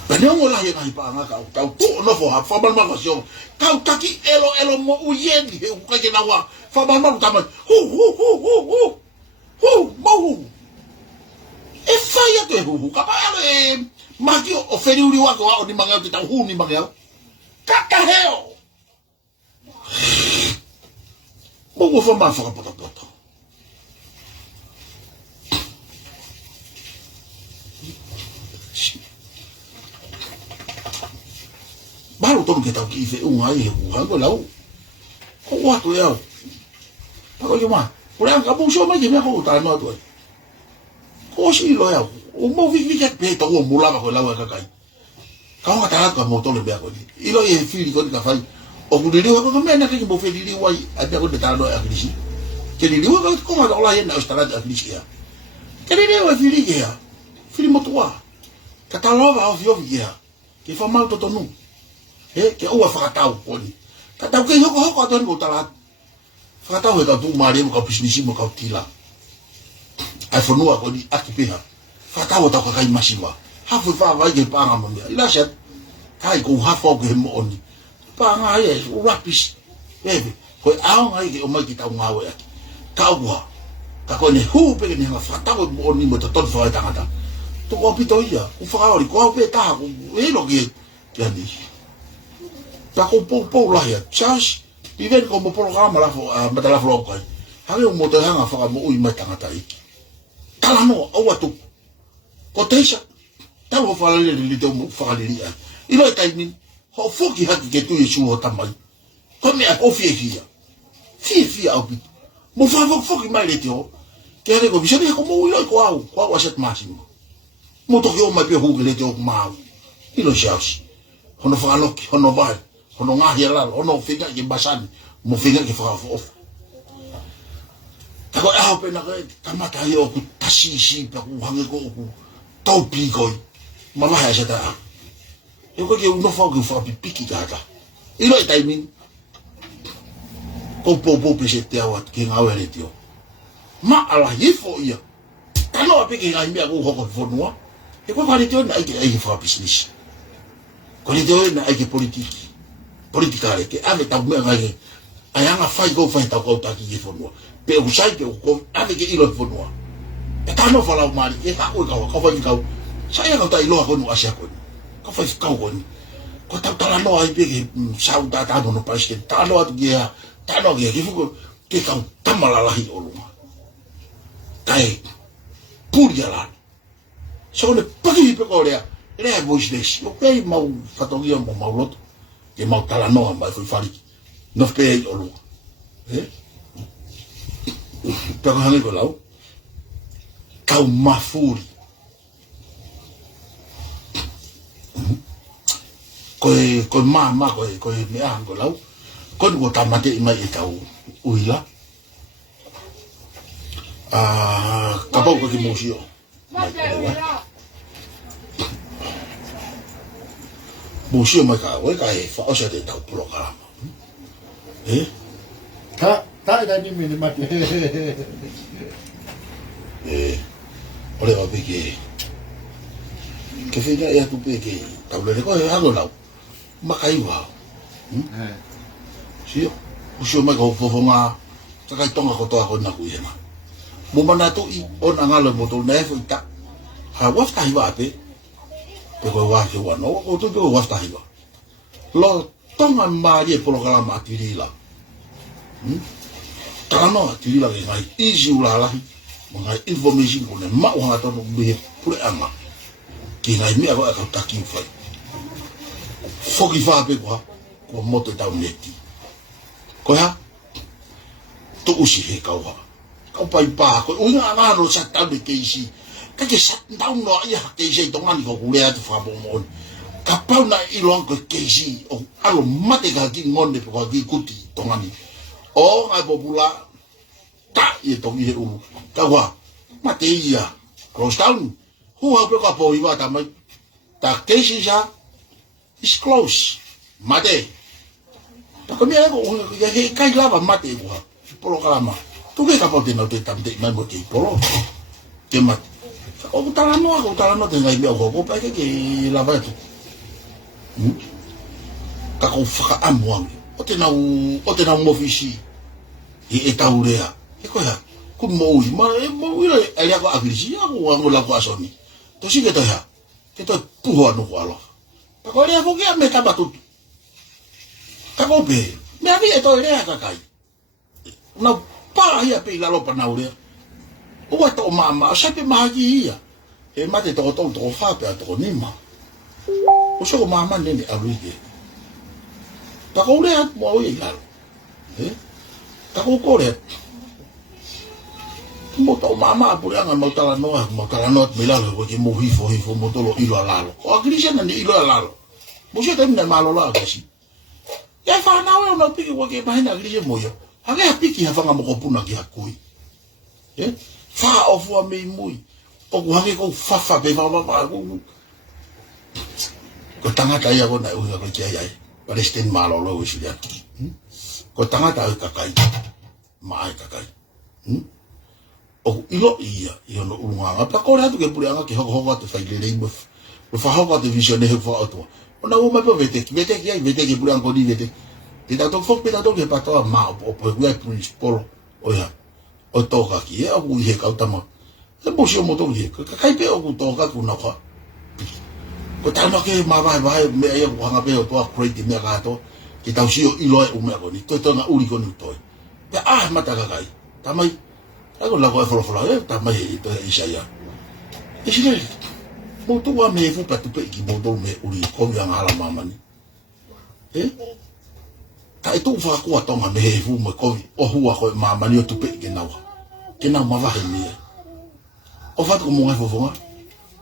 Benang olah yang ai pa nga kau tu no fo ha fa mal ma si o kau taki elo mo u yen he u ka ke na wa fa mal ma ta ma hu mo e fa ya te hu ka pa e ma ki o feri uri wa ko o ni manga te ta hu ni manga ka heo mo go fa ma fa ka poto baru tolu ke tau ki fe un ai hu ha ko lau ko wa to ya ko yo ma ko ran ka bu so ma ye me ko ta no to ko si lo ya o mo vi ke pe to o mo la ba ko lau ka kai ka ta ka mo to le be ko ni i lo ye fi ko ka fai o ku di ko me na ke mo fe di wai a be ko de ta no a krisi ke di ko ko ma la ye na ostara a krisi ya ke di o fi di ya fi mo to wa ka ta lo ba o fi ya ke fa mal to no ke ua whakatau koni. Ka tau kei hoko atoni ko talat. Whakatau he ka tu maare mo ka pisnisi mo ka tila. ai fonua ko ni aki peha fatawa ta ka kai masiwa ha fu fa vai ke panga mo ila sha kai ko ha fo ke mo oni panga ye rapis ebe ko ao ngai ke o mai ki ta ngawe ka wa ka ko ne hu pe ni ha fatawa mo oni mo to fa ta ngata to ko pito ia u fa ori ko pe ta ko e lo ke ya ni ta ko po la ya chas viver como programa la matala flo ko hale un moto hanga fa mo ui mai tangata iki kala no o watu ko teisa ta mo fa le le to mo fa le ia ilo tai min ho foki haki ke tu yesu o tamai ko me o fie au bit mo fa foki mai le tio ke re ko bisoni ko mo ilo ko au aset máximo mo to yo mai pe hu le tio mau ilo shaus hono fa loki hono vai hono ngahi la hono figa ke basani mo figa ke fa of tako e haupe na koe tamata i oku tasisi pa ku hange ko oku taupi koi mama hea se taa e koe ke unofau ke whakapi piki kata ilo e taimin ko popo pese te awat ke ngau ere tio ma ala hifo ia tano ape ke ngai mea ku hoko whanua e koe kare tio na aike whakapisnisi kore tio na aike politikare ke ave tau mea ngai ai anga fai ko fai tau kau taki i whanua pe usai ke ko ave ke ilo fonua e tano fala o mari e ka ko fa kau sai ka tai lo ko no asia ko ka fa kau ko ko ta tala no ai pe ke sau ta no pa ske ta no at dia ta no ke fu ke ka tamala la hi o lu kai puria la so le pagi pe ko le voice des o pe mau fatogia mo maulot ke mau tala no mai fu fari no pe o lu pero hangi ko lau kau mafuri koe mama koe me ango lau koe ko tamate mai e kau uila kapau ko ki musio mai musio mai ka e fa o se te tau programa ta da ni me mate ole va peke ke fina ya tu peke tau le ko ha no lau makai wa si usio mai ko fofonga taka tonga ko to ko na ku yema mo mana to i on angalo mo to ne fo ta ha wafta hiwa pe ko wa ke wa no ko to ko wafta hiwa lo tonga ma ye programa tirila Tano tiri lagi ngai isi ulala mengai informasi ko ne ma wa to be pure ama ki ngai mi aba ka taki fa foki fa pe ko moto ta uneti ko ha to usi he ka wa ka pa ko unga nga no sa ta be ke isi ka ke sa ta no ia ke isi to ngani ko kule atu fa bo mo ka pa na ilong ko ke isi o alo mate ka ki ngonde ko ki kuti to ngani o ngai popula ta e tongi he ulu ka wa mate ia crosstown hu ha pe ka po iwa ta mai ta keisi ja is close mate ta ko mia ko ya he kai lava mate wa polo kalama tu ke ka po te no te tamte mai mo ke polo ke mat o ta no te ngai mia ko pa ke lava tu ka ko fa amwang o te na mo fisi e taurea e ko ya ku mo e ya ko agrisi ya ko ngo la ko asoni to si ke to ya ke to puho no ko alo pa ko ya ko ke me ta batut ka ko be me abi e to rea ka kai na pa ya pe la lo pa na ure o wa to mama sa pe ma gi ya e ma te to fa pe to ni ma o so mama ne ni aruige ta ko le mo o ia ta ko ko le mo to mama pure anga mo tala no mila lo ke mo hifo mo to lo ilo alalo o agrisia na ni ilo alalo mo se tem na malo la kasi ya fa na o no piki wo ke ba na agrisia mo yo aga piki ha fa mo ko puna ki hakui fa o fu me mui o ko hange ko fa be va ko tangata ia ko na u ko ke ai Palestin malo lo wisu ya ko tangata ka kai mai ka kai o ilo ia no unga pa ko hatu ke puri anga ke hoko te fai le mo fa hoko te vision he fa auto ona o ma pa vete ke puri anga di vete te ta to fok pe ta to ke pa to ma o po ku principal o ya o to ka ki e o he ka tama e mo sio mo to ye ka kai pe o to ka ku na ka ko ta no ke ma vai me e o hanga pe o to create me ka to ki ta sio ilo e o me ko ni to na uri ko ni to ya mata ka kai tamai ako lago e folo tamai to isaya isile mo to wa me fu patu pe ki mo to me uri ko yang ala mama ni ta itu fa ko to ma me fu mo ko o hu ko mama ni o tu pe ke na ma va ni o fa ko mo ngai fo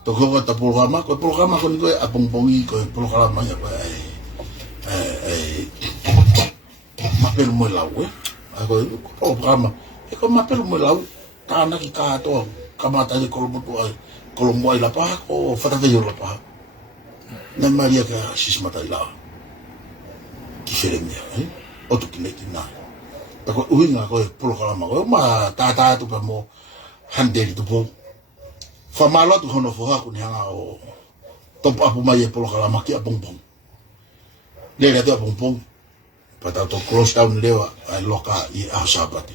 to ko ta programa ko ni ko a bongbongi ko programa ya ko ma per mo la we ako programa e ko ma per mo la ta na ki ka to ka mata de kolombo ai la pa o fa ta yo la pa na maria ka sis mata la ki fere me o tu ki ne ki na ako uinga ko programa ko ma ta tu pa mo handeli tu po fa malo tu hono fo ha ku ni anga o top apu mai programa ki a bongbong le ra te bongbong pata to close down lewa ai loka I a sabati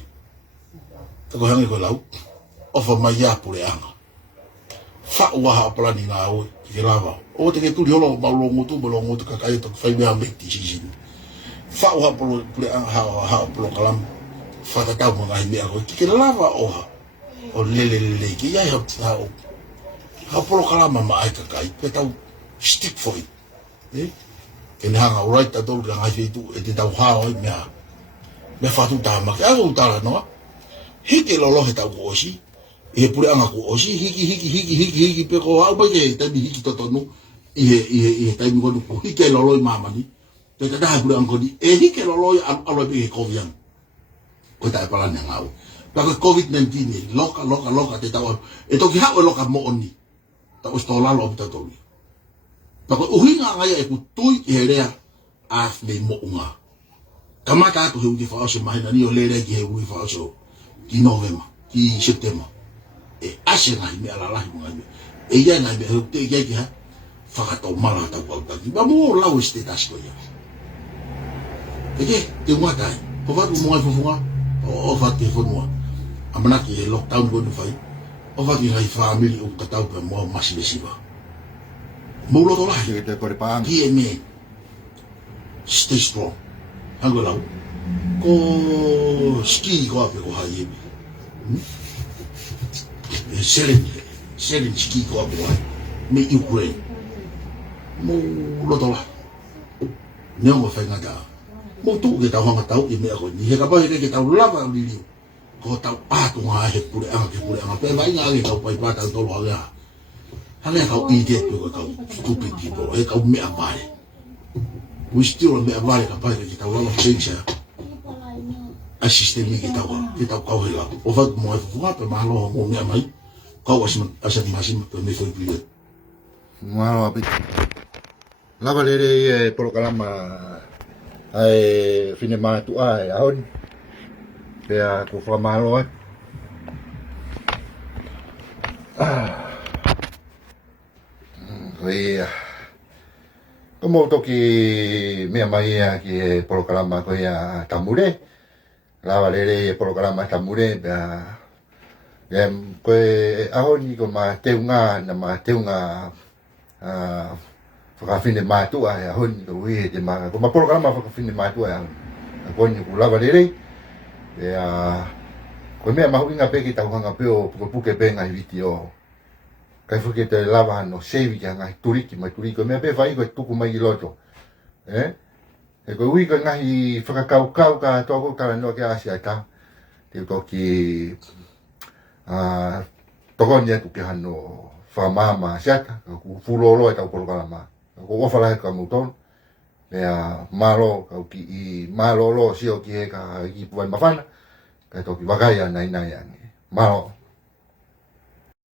to ko hangi ko lau o fa mai ya pure anga fa wa ha plani na o ki lava o te ke tu holo ma lo ngutu ka kai to fa me ambe ti sin fa wa pure anga ha pro kalam fa ta mo ngai me ko ki lava o le ki ya ha pro kalam ma ai ka kai pe tau stick for it en hanga right ta tolu ka ngai tu e te tau hao me fa tu ta ma ka o ta no hiki lo he ta ko si e pure anga ko si hiki pe ko au ba ke ta bi hiki to no e ta mi ko hiki lo mama ni te ta da pure anga di e hiki lo alo be ko vian ko ta pa la ngau pa ko covid-19 loka te ta e to ki ha o loka mo oni ta o sto la lo ta to pa ko uhinga nga e ku tui e rea af me mo unga kamata to hu ki fa so mai na ni o le re ki hu fa so ki novema ki september e ase nga me ala la mo ngai e ya nga be te ya ki ha fa ka to mala ta ko ta ba mo la o ste ta sko ya e ke te mo ta ko va mo ngai fu o fa te fu mo amana ki lockdown go no fai o va ki ngai family o ka tau pe mo masibesiva Molo to lah. Kita kau dipang. Dia ni stay strong. Hanggo lau. Ko ski ko apa ko hai ni. Selen ski ko apa hai. Me Ukraine. Molo to lah. Neo mo fai ngada. Mo tu ke tau hanga tau i me ko ni he ka ba he ke tau lava li li. Ko tau tu nga he pure anga pe vai nga ke tau pai pa tau to lo ya. Hanga kau idiot tu kau stupid people. Kau me abale. We still me abale kapag kita wala change a system ni kita kau hela. O fa mo fa pa malo mo me mai. Kau asma masim me foi privat. Malo apit. Lava le por kalama ai fine ma tu ai ahon. Pea ko fa malo Iya, como toki mi amaya ki programa ko ya tamure, la valere programa tamure ya ko ahoni ko ma teunga fa fine ma tu ai ahoni ko wi de ma ko ma programa fa fine ma tu ai ko ni ko la valere ya ko me ma hinga pe ki ta hanga pe o puke pe ngai video kai fuke te lava no sevi ka ngai turiki mai turiko me pe fai ko tuku mai loto e ko wi ko ngai whakakau ka toko kara no ke asia ta te ko ki toko nia tu ke hano fa mama siata ko fulolo e ta ko kala ma ko fala ka muton me malo ka ki i malo lo si o ki ka i puan mafana ka to ki bagaya nai nai malo